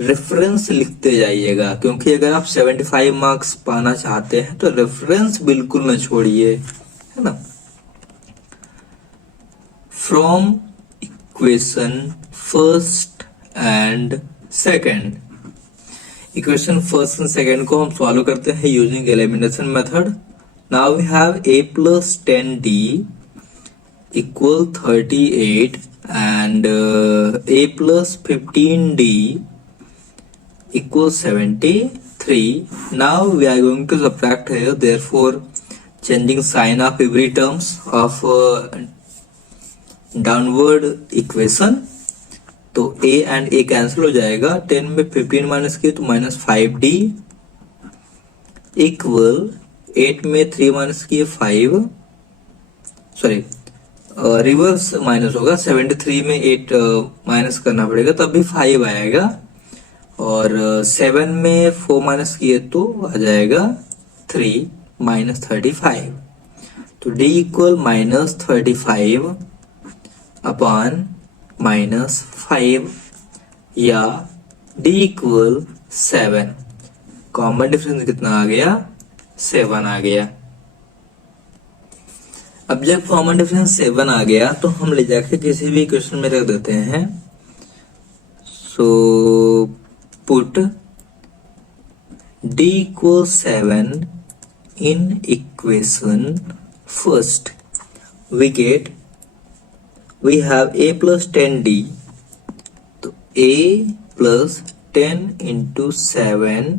Reference लिखते जाइएगा, क्योंकि अगर आप 75 मार्क्स पाना चाहते हैं तो रेफरेंस बिल्कुल न छोड़िए, है ना। From equation first and second, equation first and second को हम सॉल्व करते हैं using elimination method. Now we have a plus 10d equal 38 and a plus 15d equals 73. Now we are going to subtract here, therefore changing sign of every terms of downward equation। तो a and a cancel हो जाएगा, 10 में 15 minus किए तो minus 5d equal 8 में 3 minus किए 5, sorry reverse minus होगा, 73 में 8 माइनस करना पड़ेगा तब भी 5 आएगा, और 7 में 4 माइनस किए तो आ जाएगा 3 माइनस 35। तो d equal minus 35 upon minus 5 या d इक्वल 7। कॉमन डिफरेंस कितना आ गया? 7 आ गया। अब जब कॉमन डिफरेंस 7 आ गया तो हम ले जाके किसी भी इक्वेशन में रख देते हैं। So put d equals 7 in equation first, we have a plus 10d, तो a plus 10 into 7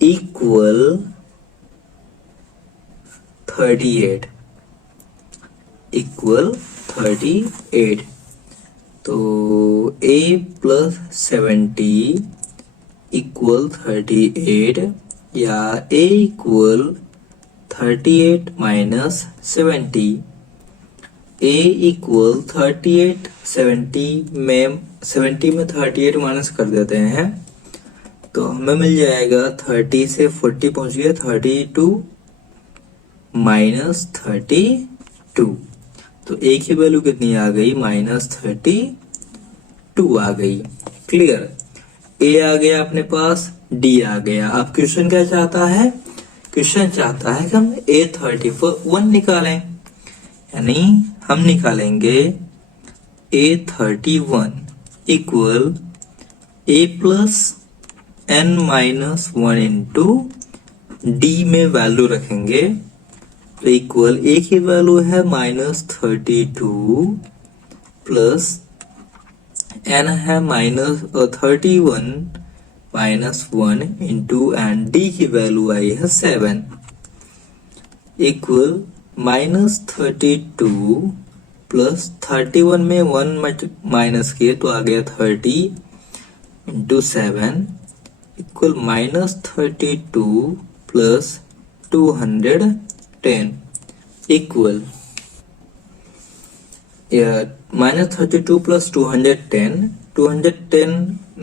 equal 38 equal 38। तो a plus 70 equal 38 या a equal 38 minus 70। a equal 38 70 में 38 माइनस कर देते हैं तो हमें मिल जाएगा 30 से 40 पहुंच गया 32 -32। तो ए की वैल्यू कितनी आ गई, -32 आ गई। क्लियर, ए आ गया अपने पास, डी आ गया। अब क्वेश्चन क्या चाहता है, क्वेश्चन चाहता है कि हम A31 निकालें, यानी हम निकालेंगे A31 equal A plus n-1 into D में वैल्यू रखेंगे, तो इक्वल ए की वैल्यू है -32 प्लस n है -31 -1 इंटू एंड डी की वैल्यू आई है 7 इक्वल -32 प्लस 31 में 1 माइनस किए तो आ गया 30 into 7 equal -32 plus 210 equal -32 plus 210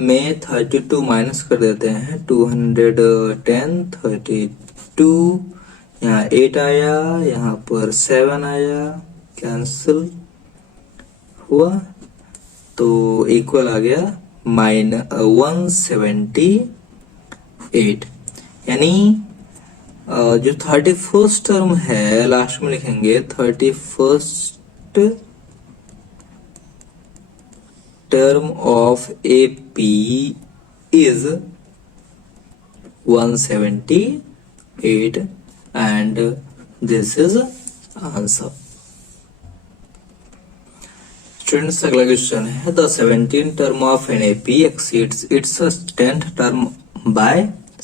में 32 माइनस कर देते हैं, 210 32, यहाँ 8 आया, यहाँ पर 7 आया, कैंसिल हुआ, तो इक्वल आ गया -178। यानी जो 31st टर्म है लास्ट में लिखेंगे 31st term of AP is 178 and this is answer. Students, अगला क्वेश्चन है the 17th term of an AP exceeds its 10th term by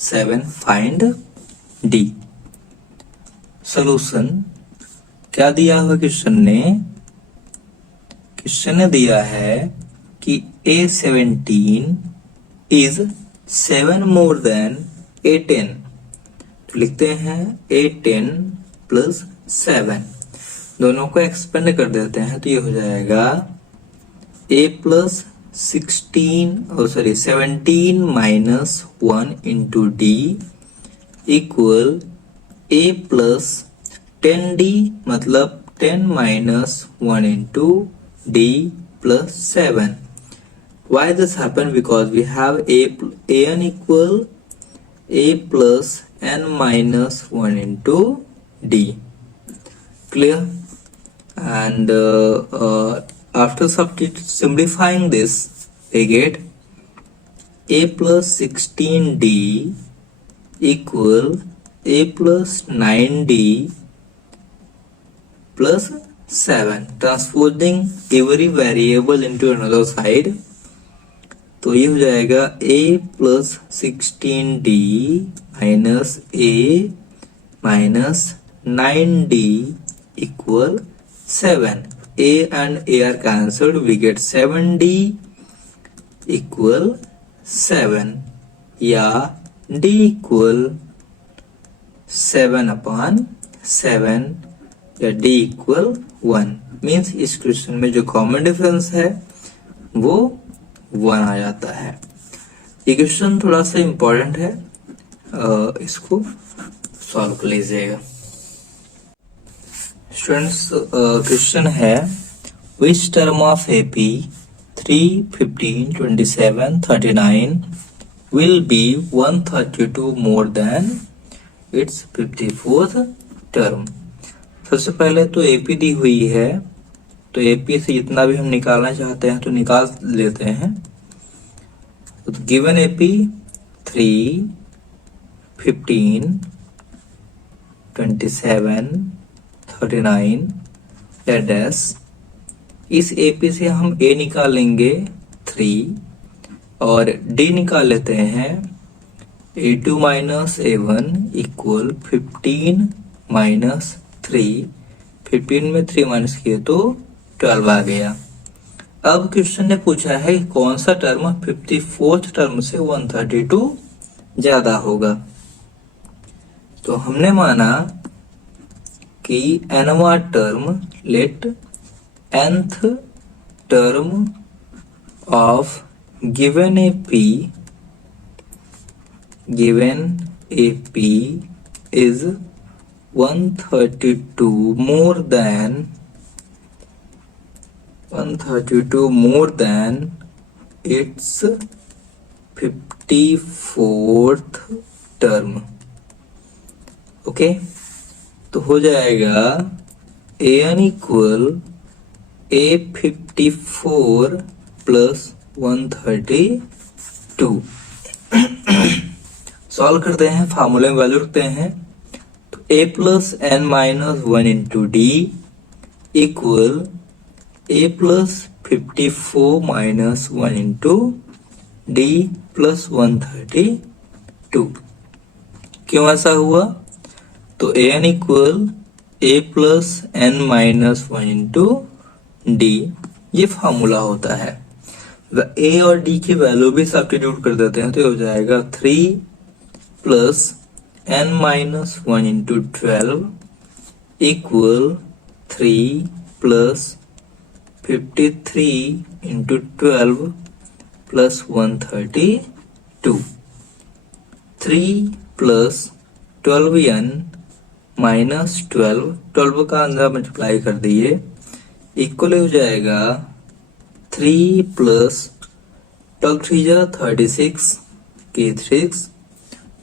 7. Find D. Solution क्या दिया हुआ क्वेश्चन ने, क्वेश्चन ने दिया है कि A17 is 7 more than A10, तो लिखते हैं A10 प्लस 7, दोनों को एक्सपेंड कर देते हैं तो ये हो जाएगा A plus 17 minus 1 into D equal A plus 10D मतलब 10 minus 1 into D plus 7. Why this happened? Because we have an equal A plus n minus 1 into D. Clear? And after simplifying this, we get A plus 16D equal A plus 9D plus 7. Transposing every variable into another side, तो ये हो जाएगा A plus 16D minus A minus 9D equal 7. A and A are cancelled, we get 7D equal 7 या D equal 7/7 या D equal 1. Means इस question में जो common difference है वो 1 आ जाता है। ये क्वेश्चन थोड़ा सा इम्पोर्टेंट है, इसको सॉल्व कर लीजिएगा। स्टूडेंट्स, क्वेश्चन है which term of AP 3, 15, 27, 39 will be 132 more than its 54th term। सबसे पहले तो AP दी हुई है, तो AP से जितना भी हम निकालना चाहते हैं तो निकाल लेते हैं। तो गिवन AP 3, 15, 27, 39 डैश, इस AP से हम A निकालेंगे 3 और D निकाल लेते हैं A2 minus A1 equal 15 minus 3, 15 में 3 माइनस किए तो 12 आ गया। अब क्वेश्चन ने पूछा है कौन सा टर्म 54th टर्म से 132 ज्यादा होगा, तो हमने माना कि nवा term, let nth term of given AP is 132 more than its 54th term. Okay, तो हो जाएगा an equal A54 plus 132। Solve करते हैं, फार्मूले में वैल्यू रखते हैं। तो a plus n minus 1 into D equal a plus 54 minus 1 into D plus 132। क्यों ऐसा हुआ? तो an equal a plus n minus 1 into D, ये फार्मूला होता है। a और d की वैल्यू भी सब्स्टिट्यूट कर देते हैं, तो ये हो जाएगा 3 plus n minus 1 into 12 equal 3 plus 53 into 12 plus 132। 3 plus 12n minus 12 का अंदर मल्टीप्लाई कर दिए, इक्वल हो जाएगा 3 प्लस 12 3 जा 36 के 6,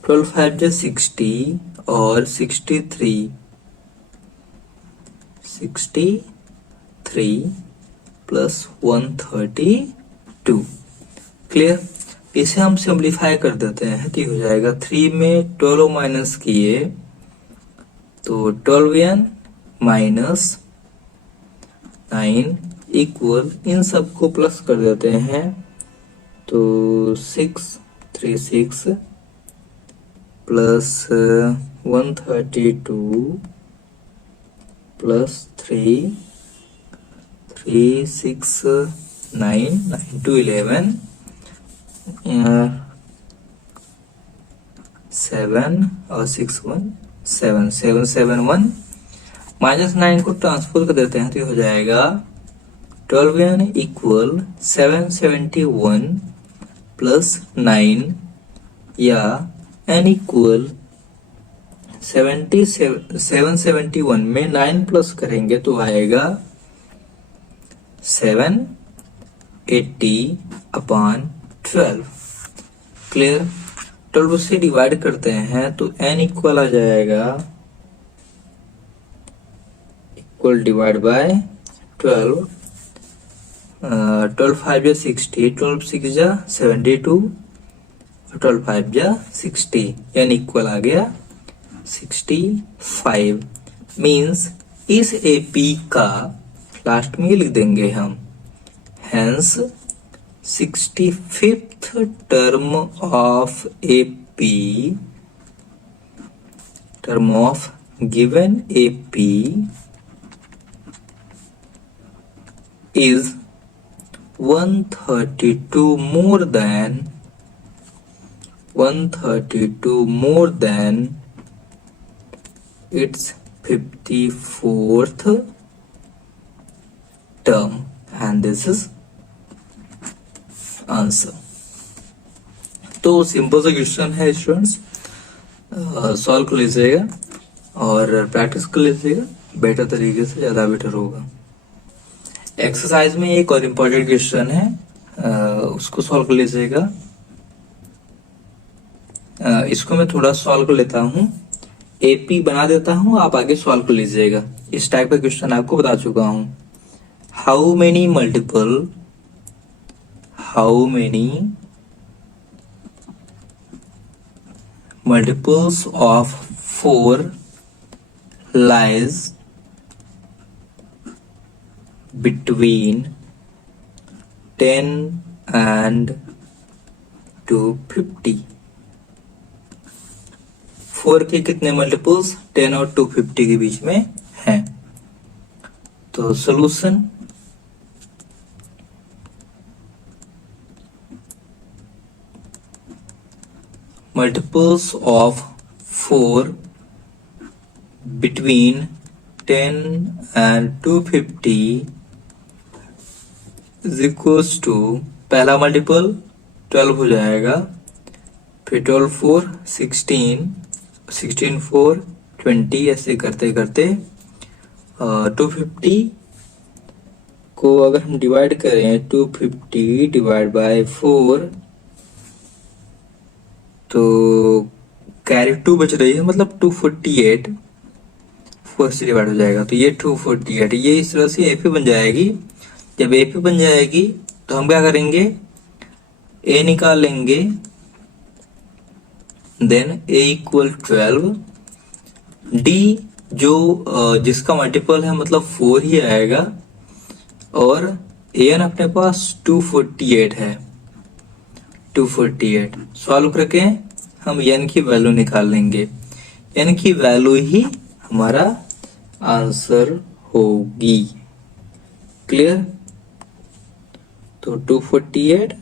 12 5 जा 60 और 63 प्लस 132। क्लियर? इसे हम सिंप्लीफाई कर देते हैं, तो हो जाएगा 3 में 12 माइनस किए तो 12n माइनस 9 इक्वल, इन सबको प्लस कर देते हैं तो 636 प्लस 132 प्लस 369 9 to 11 7 और 6 1 7 771 माइनस 9 को ट्रांसफर कर देते हैं, तो हो जाएगा 12n इक्वल 771 प्लस 9 या n इक्वल 771 में 9 प्लस करेंगे तो आएगा 780/12। क्लियर? 12 से डिवाइड करते हैं तो n इक्वल आ जाएगा इक्वल डिवाइड बाय 12। 12 5 जा 60, 12 6 जा 72, 12 5 जा 60, n इक्वल आ गया 65। मीन्स इस AP का लास्ट में लिख देंगे हम, hence 65th term of AP, term of given AP is 132 more than its 54th term, and this is answer. तो सिंपल सा क्वेश्चन है स्टूडेंट्स, सॉल्व कर लीजिएगा और प्रैक्टिस कर लीजिएगा बेटर तरीके से, ज्यादा बेटर होगा। एक्सरसाइज में एक और इम्पोर्टेंट क्वेश्चन है, उसको सॉल्व कर लीजिएगा। इसको मैं थोड़ा सॉल्व कर लेता हूँ, AP बना देता हूँ, आप आगे सॉल्व कर लीजिएगा। इस टाइप का क्वेश्चन आपको बता चुका हूँ। How many multiples of 4 lies between 10 and 250? 4 के कितने मल्टीपल्स 10 और 250 के बीच में हैं? तो solution, multiples of 4 between 10 and 250 is equals to, पहला मल्टीपल 12 हो जाएगा, फिर 12 4 16, 16 4 20 ऐसे करते करते 250 को अगर हम डिवाइड करें 250 डिवाइड बाय 4 तो कैरी 2 बच रही है, मतलब 248 4 से डिवाइड हो जाएगा तो ये 248, ये इस तरह से एपी बन जाएगी। जब एपी बन जाएगी तो हम क्या करेंगे, ए निकाल लेंगे, देन ए इक्वल 12, डी जो जिसका मल्टीपल है मतलब 4 ही आएगा, और एन अपने पास 248 है, 248 सॉल्व करके हम एन की वैल्यू निकाल लेंगे, एन की वैल्यू ही हमारा आंसर होगी। क्लियर? तो 248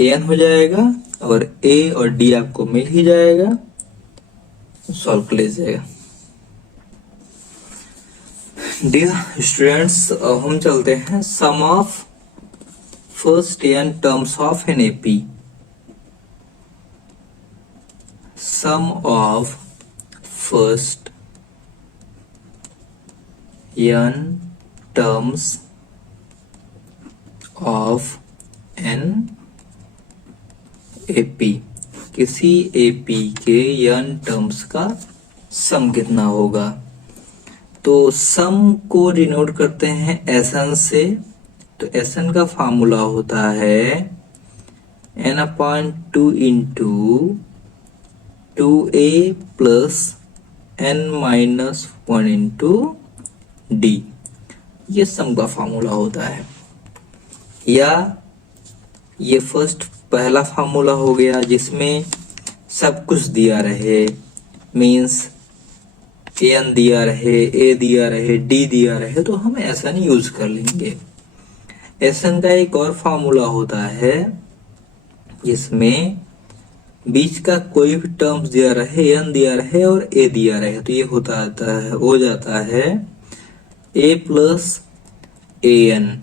एन हो जाएगा और ए और डी आपको मिल ही जाएगा, सॉल्व कर लीजिएगा। डियर स्टूडेंट्स, हम चलते हैं sum of first n terms of an AP. Sum of first n terms of an AP, किसी एपी के n टर्म्स का सम कितना होगा। तो सम को डिनोट करते हैं एसएन से, तो एसएन का फॉर्मूला होता है n/2 into 2a plus n-1 into D, ये सम का फॉर्मूला होता है। या ये फर्स्ट पहला फार्मूला हो गया जिसमें सब कुछ दिया रहे, मींस एन दिया रहे, ए दिया रहे, डी दिया रहे, तो हम एसएन यूज कर लेंगे। एसएन का एक और फार्मूला होता है जिसमें बीच का कोई भी टर्म्स दिया रहे, एन दिया रहे और ए दिया रहे, तो ये हो जाता है ए प्लस ए एन।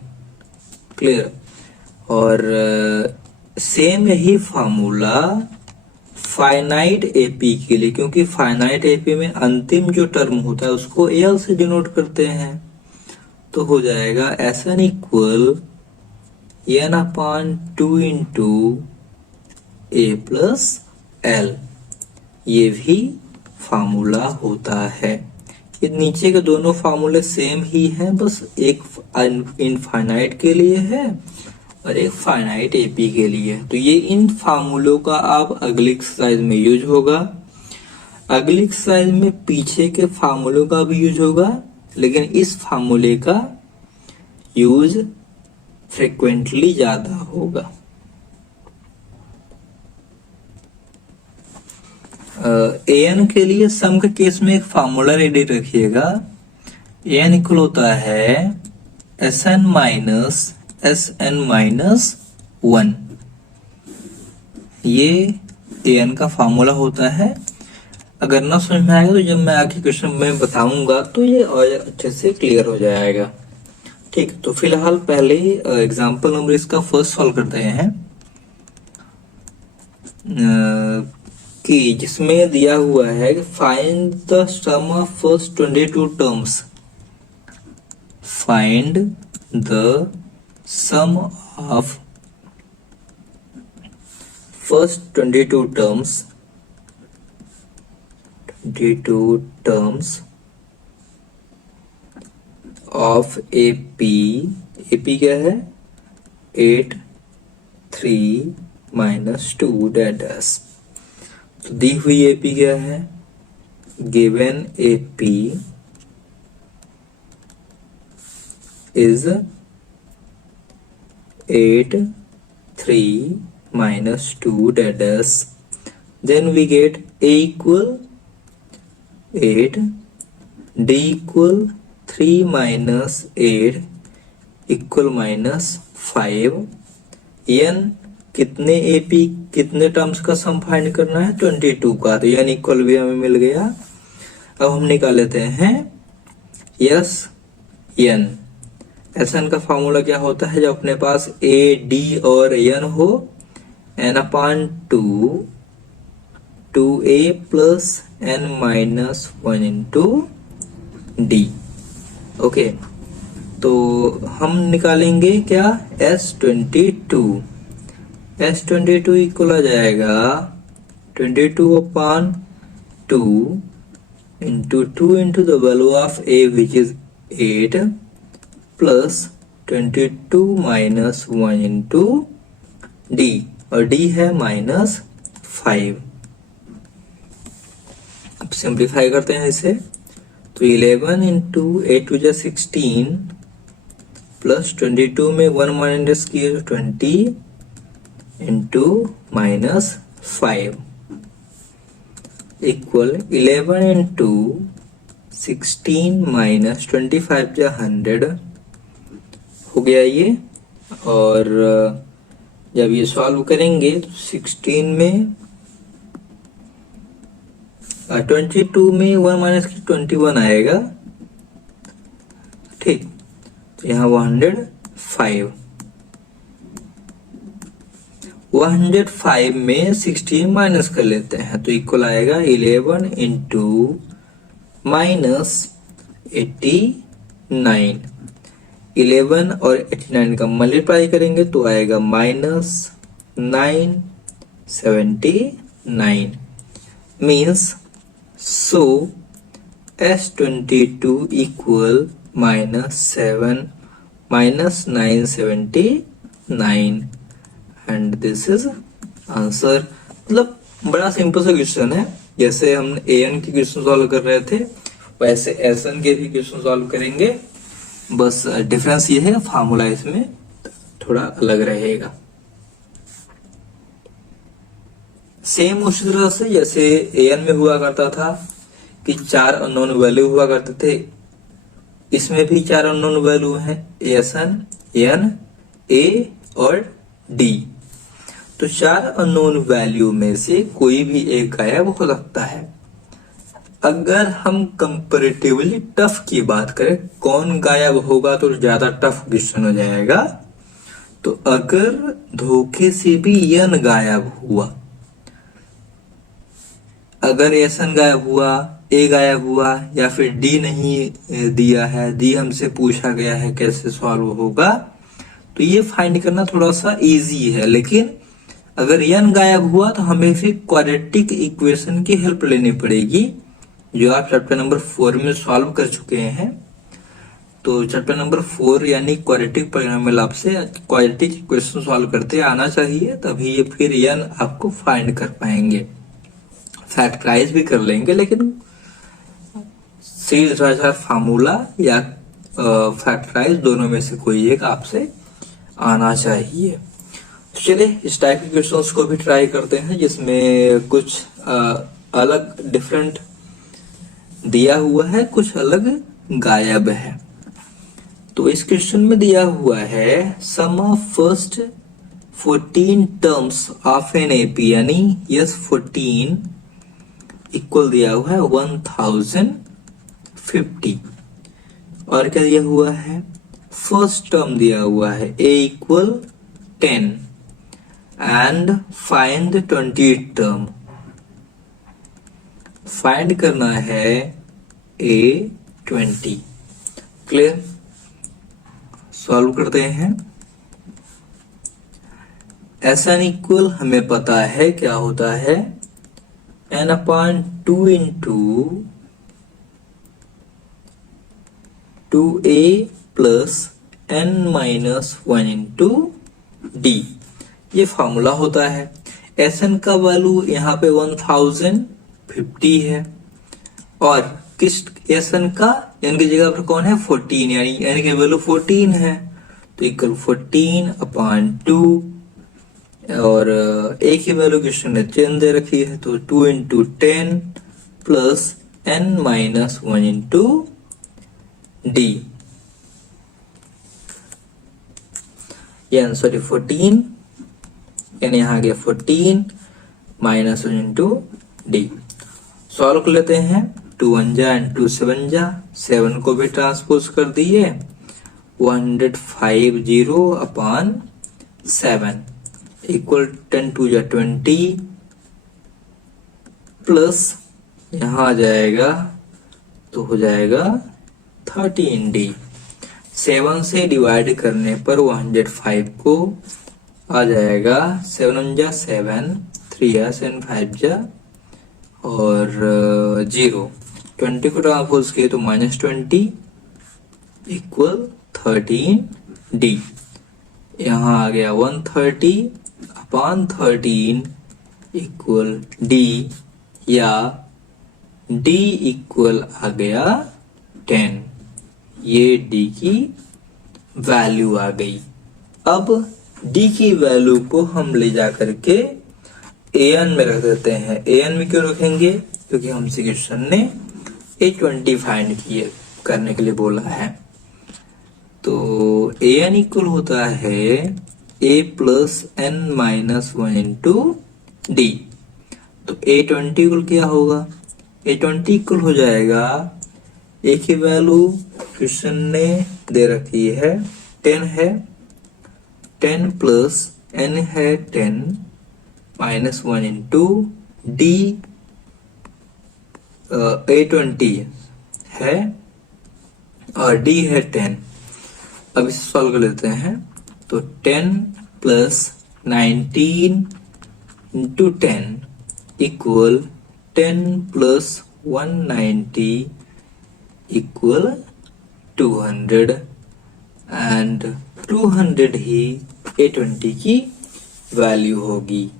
क्लियर? और सेम यही फार्मूला फाइनाइट एपी के लिए, क्योंकि फाइनाइट एपी में अंतिम जो टर्म होता है उसको एल से डिनोट करते हैं, तो हो जाएगा एसएन इक्वल n/2 इंटू ए प्लस एल, ये भी फार्मूला होता है। ये नीचे के दोनों फार्मूले सेम ही हैं, बस एक इनफाइनाइट के लिए है और एक फाइनाइट एपी के लिए। तो ये इन फार्मूलों का आप अगली एक्सरसाइज में यूज होगा। अगली एक्सरसाइज में पीछे के फार्मूलों का भी यूज होगा, लेकिन इस फार्मूले का यूज फ्रिक्वेंटली ज्यादा होगा। एन के लिए सम के केस में एक फार्मूला रेडी रखिएगा। एन इक्वल होता है एसएन माइनस SN-1, ये एन का फार्मूला होता है। अगर ना समझ में आएगा तो जब मैं आगे क्वेश्चन में बताऊंगा तो ये और अच्छे से क्लियर हो जाएगा। ठीक, तो फिलहाल पहले एग्जांपल नंबर इसका फर्स्ट सॉल्व करते हैं, कि जिसमें दिया हुआ है find the sum of first 22 terms. Find the sum of first 22 terms of AP। AP क्या है? 8 3 minus 2 that is। तो दी हुई AP क्या है? given AP is 8 3 minus 2 that is, then we get A equal 8, D equal 3 minus 8 equal minus 5। n कितने AP कितने terms का sum find करना है? 22 का, तो n इक्वल भी हमें मिल गया। अब हम निकाल लेते हैं यस n। एसएन का फॉर्मूला क्या होता है? जब अपने पास ए डी और एन हो, n/2 2a plus n minus 1 into D. Okay, तो हम निकालेंगे क्या, S22। S22 इक्वल आ जाएगा 22/2 into 2 into the value of a which is 8 plus 22 minus 1 into D, और d है -5। अब सिंप्लीफाई करते हैं इसे, तो 11 इंटू 8 टू 16 प्लस 22 में 1 माइनस किए तो 20 इंटू -5 इक्वल 11 इंटू 16 माइनस 25 जा 100 हो गया ये। और जब ये सॉल्व करेंगे तो 16 में 22 में 1 माइनस की 21 आएगा, ठीक। तो यहाँ 105 में 16 माइनस कर लेते हैं तो इक्वल आएगा 11 इंटू -89। 11 और 89 का मल्टीप्लाई करेंगे तो आएगा -979 means so S22 equal -979 and this is answer. मतलब बड़ा सिंपल सा क्वेश्चन है, जैसे हम an के क्वेश्चन सॉल्व कर रहे थे वैसे SN के भी क्वेश्चन सॉल्व करेंगे, बस डिफरेंस ये है फार्मूला इसमें थोड़ा अलग रहेगा। सेम उसी तरह से जैसे an में हुआ करता था कि 4 अननोन वैल्यू हुआ करते थे, इसमें भी 4 अननोन वैल्यू हैं, SN, n, a और d। तो 4 अननोन वैल्यू में से कोई भी एक गायब हो सकता है। अगर हम कंपैरेटिवली टफ की बात करें, कौन गायब होगा तो ज्यादा टफ क्वेश्चन हो जाएगा। तो अगर धोखे से भी n गायब हुआ, अगर SN गायब हुआ, a गायब हुआ या फिर d नहीं दिया है, d हमसे पूछा गया है कैसे सॉल्व होगा, तो ये फाइंड करना थोड़ा सा इजी है। लेकिन अगर n गायब हुआ तो हमें फिर क्वाड्रेटिक इक्वेशन की हेल्प लेनी पड़ेगी, जो आप चैप्टर नंबर 4 में सॉल्व कर चुके हैं। तो चैप्टर नंबर 4 यानी क्वाड्रेटिक पॉलिनोमियल से क्वाड्रेटिक इक्वेशन सॉल्व करते आना चाहिए, तभी ये फिर n आपको फाइंड कर पाएंगे। फैक्टराइज भी कर लेंगे, लेकिन सीरीज फार्मूला या फैक्टराइज दोनों में से कोई एक आपसे आना चाहिए। चलिए इस टाइप के क्वेश्चंस को भी ट्राई करते हैं जिसमें कुछ अलग डिफरेंट दिया हुआ है, कुछ अलग गायब है। तो इस क्वेश्चन में दिया हुआ है sum of first 14 terms of an AP, यानी यस 14 इक्वल दिया हुआ है 1050। और क्या दिया हुआ है, फर्स्ट टर्म दिया हुआ है a equal 10 and find 20 term. Find करना है a 20। क्लियर, सॉल्व करते हैं। SN इक्वल हमें पता है क्या होता है, n/2 into 2a plus n minus 1 into D, ये फॉर्मूला होता है। SN का वैल्यू यहाँ पे 1050 है, और किस SN का, n की जगह पर कौन है 14, यानी n की वैल्यू 14 है, तो इक्वल 14/2 और a की वैल्यू क्वेश्चन ने 10 दे रखी है, तो 2 into 10 plus n minus 1 into D, sorry 14, यानी यहाँ गया 14 माइनस 1 इंटू डी। सॉल्व कर लेते हैं, 2 1 जा एंड 2 7 जा, 7 को भी ट्रांसपोज कर दिए, 150/7 इक्वल 10 2 जा 20 प्लस यहाँ आ जाएगा तो हो जाएगा 13D। 7 से डिवाइड करने पर 105 को आ जाएगा 7 1 जा 7, 3 या 7 5 जा और 0। 20 को ट्रांसपोज किए तो -20 इक्वल 13D। यहाँ आ गया 130/13 इक्वल D, या D इक्वल आ गया 10। ये D की वैल्यू आ गई। अब D की वैल्यू को हम ले जा करके AN में रख देते हैं। AN में क्यों रखेंगे? क्योंकि हमसे क्वेश्चन ने A20 फाइंड किए करने के लिए बोला है। तो AN इक्वल होता है A plus N minus 1 into D। तो A20 इक्वल क्या होगा? A20 इक्वल हो जाएगा, A की वैल्यू क्वेश्चन ने दे रखी है 10 है, 10 प्लस N है 10 माइनस 1 इंटू D A20 है और D है 10। अब इसे सॉल्व कर लेते हैं। तो 10 plus 19 into 10 equal 10 plus 190 equal 200 and 200 he A20 की वैल्यू होगी।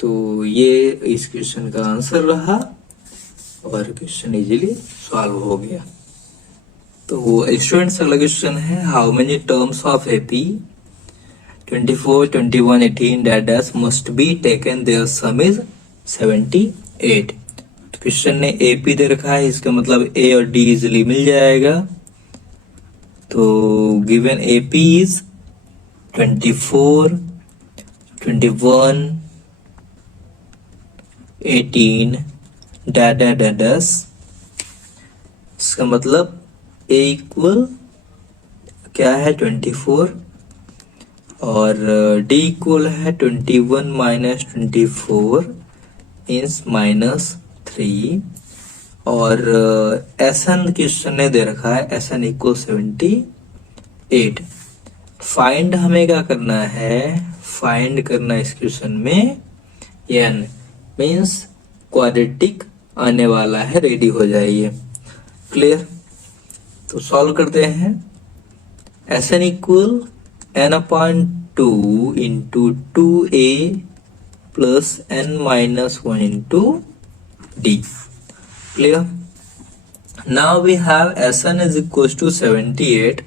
तो ये इस क्वेश्चन का आंसर रहा और क्वेश्चन इजीली सॉल्व हो गया। तो स्टूडेंट्स अगला क्वेश्चन है, how many terms of AP 24, 21, 18 dash must be taken, their sum is 78। तो क्वेश्चन ने AP दे रखा है, इसका मतलब A और D इजीली मिल जाएगा। तो गिवन AP इज 24, 21, 18 डैश। इसका मतलब A इक्वल क्या है 24 और D इक्वल है 21 माइनस 24 मीन्स -3 और SN क्वेश्चन ने दे रखा है SN इक्वल 78। फाइंड हमें क्या करना है? फाइंड करना इस क्वेश्चन में N मीन्स क्वाड्रेटिक आने वाला है, रेडी हो जाइए। क्लियर? तो सॉल्व करते हैं। SN equal n/2 into 2A plus n minus 1 into D। Clear? Now we have SN is equals to 78,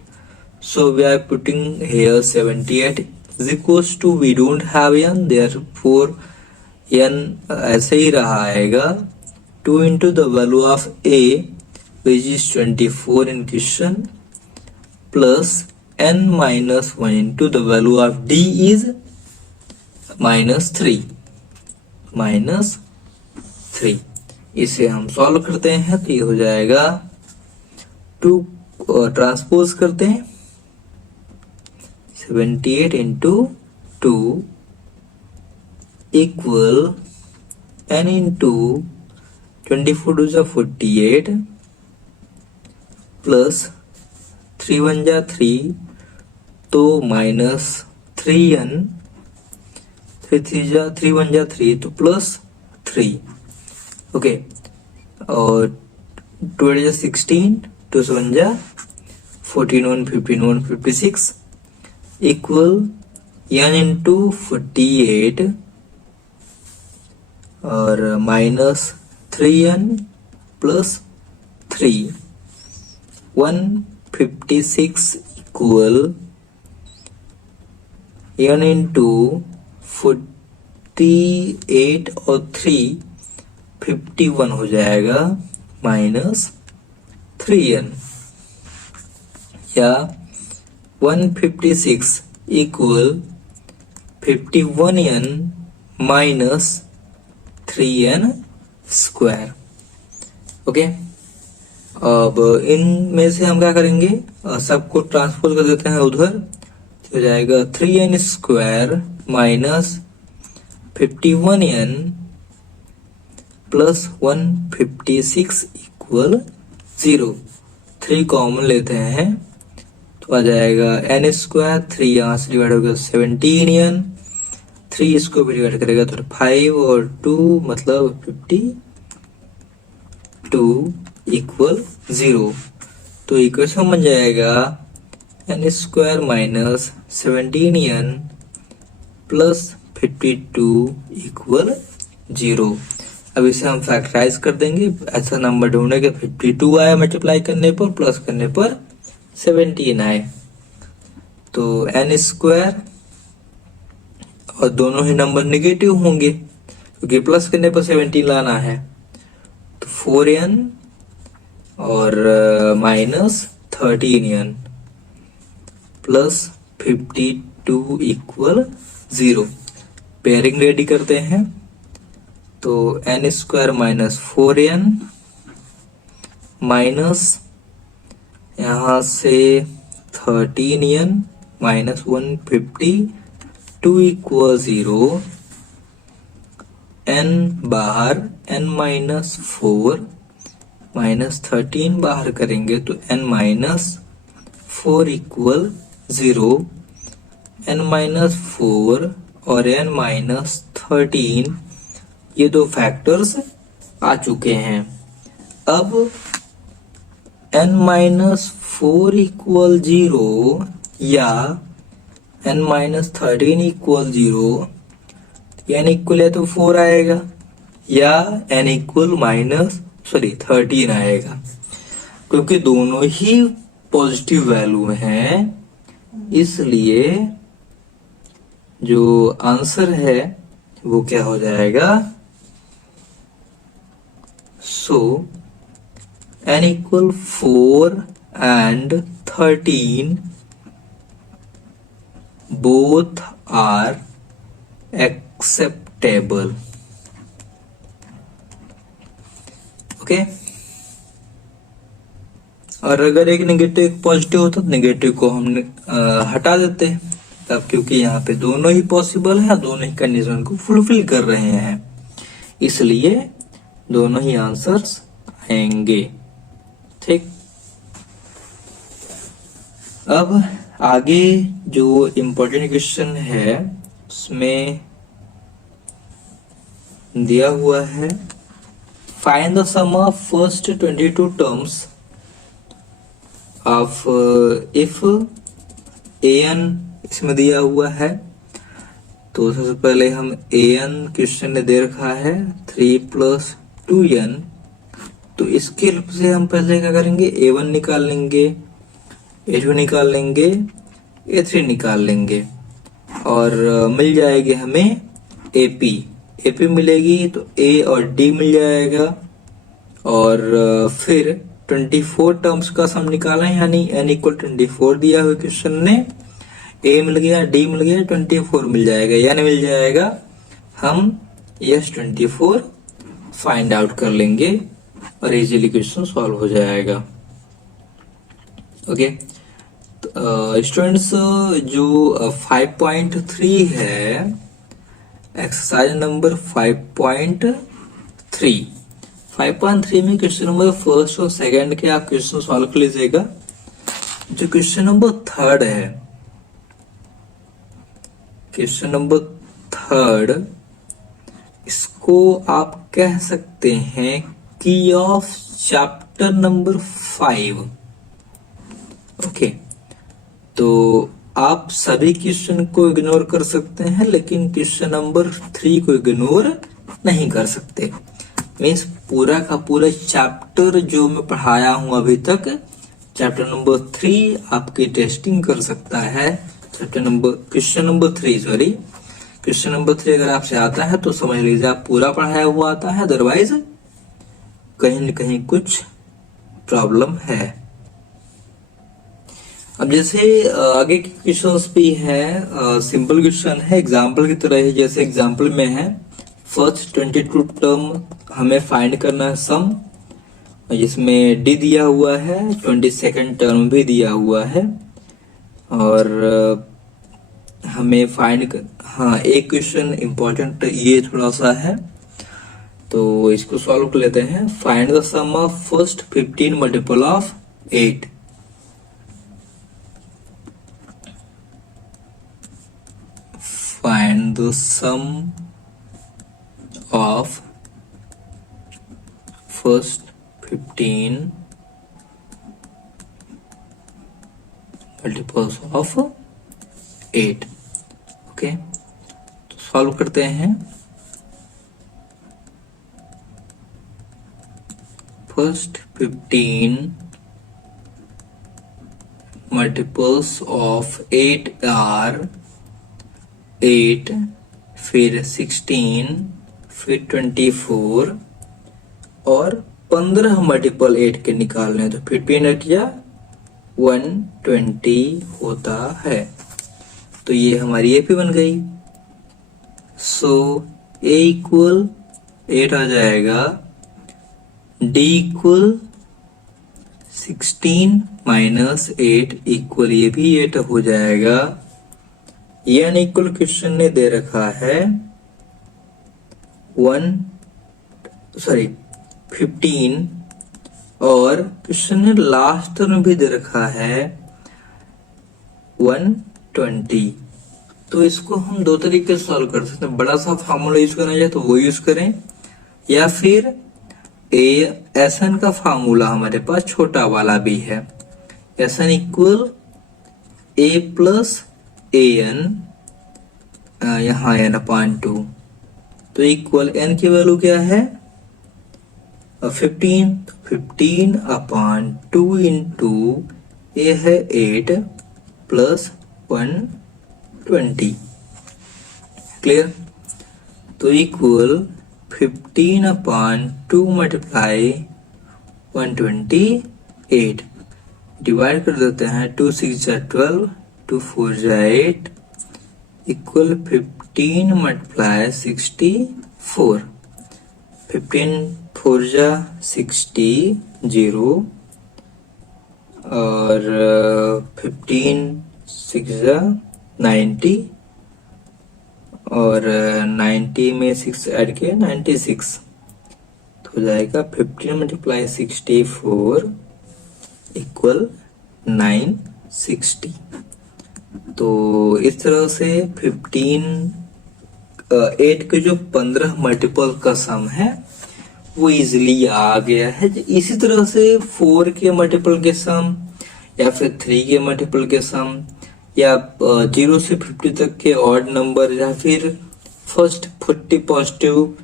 so we are putting here 78 is equals to, we don't have n, therefore n ऐसे ही रहा आएगा 2 into the value of A which is 24 in question plus n minus 1 into the value of D is -3। इसे हम solve करते हैं तो ये हो जाएगा 2 ट्रांसपोज करते हैं 78 into 2 equal n into 24 to 48 plus 3 1 जा 3 तो -3n, 3 1 जा 3 तो +3। ओके, और 2 8 जा 16, 2 7 जा 14 1 15 1 56 इक्वल n इंटू 48 और -3n plus 3 156 equal n into 48 और 3 51 हो जाएगा -3n, या 156 equal 51n minus 3n square. Okay, अब इनमें से हम क्या करेंगे, सबको ट्रांसपोज कर देते हैं उधर, तो हो जाएगा 3n square minus 51n plus 156 equal 0। 3 common लेते हैं तो आ जाएगा एन स्क्वायर, 3 यहाँ से डिवाइड होगा 17n, 3 इसको भी डिवाइड करेगा तो 5 और 2 मतलब 52 इक्वल 0। तो इक्वेशन बन जाएगा n square minus 17n plus 52 equal 0। अब इसे हम फैक्टराइज कर देंगे, ऐसा नंबर ढूंढेंगे 52 आया मल्टीप्लाई करने पर, प्लस करने पर 17 आए, तो एन स्क्वायर और दोनों ही नंबर निगेटिव होंगे क्योंकि प्लस करने पर 17 लाना है, तो 4n और minus 13n plus 52 equal 0। Pairing ready करते हैं तो N square minus 4n minus यहाँ से 13n माइनस 152 इक्वल 0। n बाहर, n माइनस 4 माइनस 13 बाहर करेंगे तो n minus 4 equal 0। n minus 4 और n माइनस 13 ये दो फैक्टर्स आ चुके हैं। अब n माइनस 4 इक्वल 0 या n minus 13 equal 0, n equal है तो 4 आएगा या n इक्वल माइनस 13 आएगा, क्योंकि दोनों ही पॉजिटिव वैल्यू हैं, इसलिए जो आंसर है वो क्या हो जाएगा, सो n equal 4 and 13 both are acceptable। Okay, और अगर एक नेगेटिव एक पॉजिटिव होता तो नेगेटिव को हम हटा देते हैं तब, क्योंकि यहाँ पे दोनों ही पॉसिबल है, दोनों ही कंडीशन को फुलफिल कर रहे हैं, इसलिए दोनों ही आंसर्स आएंगे। ठीक, अब आगे जो इम्पोर्टेंट क्वेश्चन है उसमें दिया हुआ है find the sum of first 22 terms of if an, इसमें दिया हुआ है। तो सबसे पहले हम an क्वेश्चन ने दे रखा है 3 + 2n, तो इसके हेल्प से हम पहले क्या करेंगे, a1 निकाल लेंगे, a2 निकाल लेंगे, a3 निकाल लेंगे और मिल जाएगी हमें AP मिलेगी तो A और D मिल जाएगा। और फिर 24 टर्म्स का सम निकाला है, यानी n इक्वल 24 दिया हुआ क्वेश्चन ने, A मिल गया, D मिल गया, 24 मिल जाएगा, यानी मिल जाएगा, हम यस 24 फाइंड आउट कर लेंगे और इजीली क्वेश्चन सॉल्व हो जाएगा। ओके, स्टूडेंट्स जो 5.3 है, एक्सरसाइज नंबर 5.3 में क्वेश्चन नंबर फर्स्ट और सेकंड के आप क्वेश्चन सॉल्व कर लीजिएगा। जो क्वेश्चन नंबर थर्ड है, क्वेश्चन नंबर थर्ड, इसको आप कह सकते हैं की ऑफ चैप्टर नंबर 5। ओके, तो आप सभी क्वेश्चन को इग्नोर कर सकते हैं, लेकिन क्वेश्चन नंबर 3 को इग्नोर नहीं कर सकते। मीन्स पूरा का पूरा चैप्टर जो मैं पढ़ाया हूं अभी तक, चैप्टर नंबर 3 आपकी टेस्टिंग कर सकता है। क्वेश्चन नंबर 3 अगर आपसे आता है तो समझ लीजिए आप पूरा पढ़ाया हुआ आता है, अदरवाइज कहीं न कहीं कुछ प्रॉब्लम है। अब जैसे आगे के क्वेश्चंस भी हैं, सिंपल क्वेश्चन है, एग्जाम्पल की तरह ही। जैसे एग्जाम्पल में है फर्स्ट 22 टर्म हमें फाइंड करना है सम, जिसमें डी दिया हुआ है, 22nd टर्म भी दिया हुआ है, और हमें फाइंड हाँ, एक क्वेश्चन इम्पोर्टेंट ये थोड़ा सा है। तो इसको सॉल्व कर लेते हैं। Find the sum of first 15 multiple of 8। Find the sum of first 15 multiples of 8। Okay, तो सॉल्व करते हैं। फर्स्ट 15 मल्टीपल्स ऑफ 8 आर 8, फिर 16, फिर 24 और 15 मल्टीपल 8 के निकालने, तो 15 हट गया 120 होता है। तो ये हमारी एपी बन गई। सो ए इक्वल 8 आ जाएगा, डी इक्वल 16 माइनस 8 इक्वल ये भी 8 हो जाएगा। एन इक्वल क्वेश्चन ने दे रखा है 15 और क्वेश्चन ने लास्ट में भी दे रखा है 120। तो इसको हम दो तरीके से सॉल्व कर सकते हैं। बड़ा सा फार्मूला यूज करना चाहे तो वो यूज करें, या फिर एस एन का फार्मूला हमारे पास छोटा वाला भी है। S N equal A plus A N, यहाँ एन अपान 2, तो इक्वल एन की वैल्यू क्या है 15 अपान 2 इंटू ए है 8 प्लस 120। क्लियर? तो इक्वल 15 अपान 2 मल्टीप्लाई 128, डिवाइड कर देते हैं। 2 6 जा 12, 2 4 जा 8 इक्वल 15 मल्टीप्लाई 64। 15 4 जा 60 0 और 15 6 जा 90 और 90 में 6 ऐड किया 96, तो हो जाएगा 15 मल्टीप्लाई 64 इक्वल 960। तो इस तरह से 8 के जो 15 मल्टीपल का सम है वो इजीली आ गया है। इसी तरह से 4 के मल्टीपल के सम या फिर 3 के मल्टीपल के सम या 0 से 50 तक के ऑड नंबर या फिर first 40 positive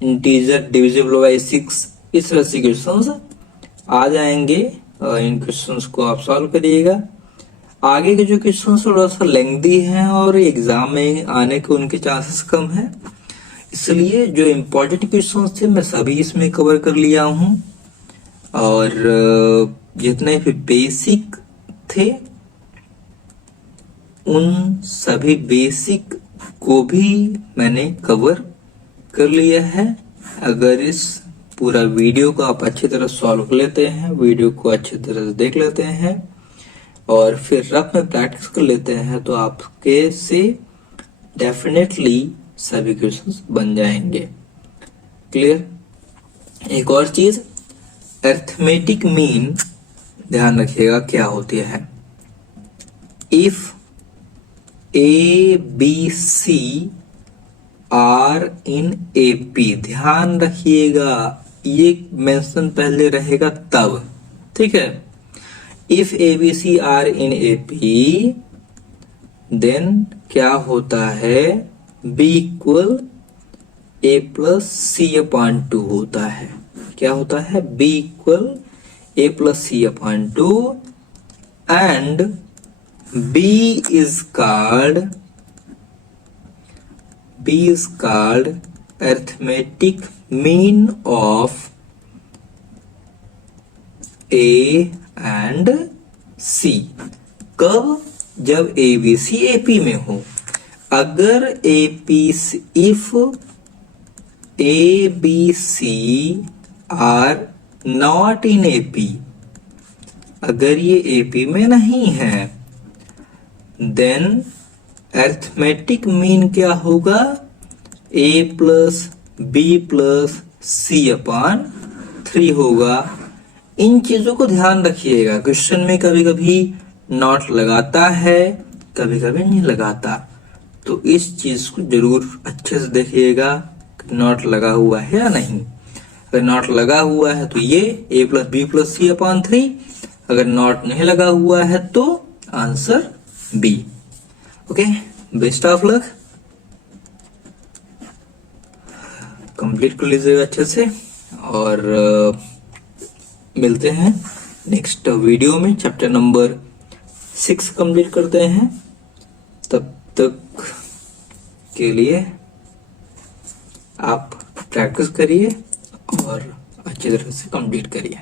integer divisible by 6, इस तरह से क्वेश्चंस आ जाएंगे। इन क्वेश्चंस को आप सॉल्व करिएगा। आगे के जो क्वेश्चंस थोड़ा सा लेंथी हैं और एग्जाम में आने के उनके चांसेस कम है, इसलिए जो इम्पोर्टेंट क्वेश्चंस थे मैं सभी इसमें कवर कर लिया हूं और जितने भी बेसिक थे उन सभी बेसिक को भी मैंने कवर कर लिया है। अगर इस पूरा वीडियो को आप अच्छी तरह सॉल्व कर लेते हैं, वीडियो को अच्छी तरह से देख लेते हैं और फिर रफ में प्रैक्टिस कर लेते हैं, तो आपके से डेफिनेटली सभी क्वेश्चंस बन जाएंगे। क्लियर? एक और चीज, अरिथमेटिक मीन ध्यान रखिएगा क्या होती है। If A B C are in A P, ध्यान रखिएगा ये मेंशन पहले रहेगा तब, ठीक है। If A B C are in A P then क्या होता है, B equal A plus C upon 2 होता है। क्या होता है, B equal A plus C upon 2 and B is called arithmetic mean of A and C। कब? जब A B C A P में हो। अगर if A B C are not in AP, अगर ये AP में नहीं है, देन अरिथमेटिक मीन क्या होगा, a plus B plus C/3 होगा। इन चीजों को ध्यान रखिएगा, क्वेश्चन में कभी कभी नॉट लगाता है, कभी कभी नहीं लगाता, तो इस चीज को जरूर अच्छे से देखिएगा कि नॉट लगा हुआ है या नहीं। अगर नॉट लगा हुआ है तो ये A+B+C/3, अगर नॉट नहीं लगा हुआ है तो answer B. Okay, best of luck, complete कर लीजिएगा अच्छे से, और मिलते हैं नेक्स्ट वीडियो में। चैप्टर नंबर 6 कंप्लीट करते हैं, तब तक के लिए आप प्रैक्टिस करिए और अच्छी तरह से कंप्लीट करिए।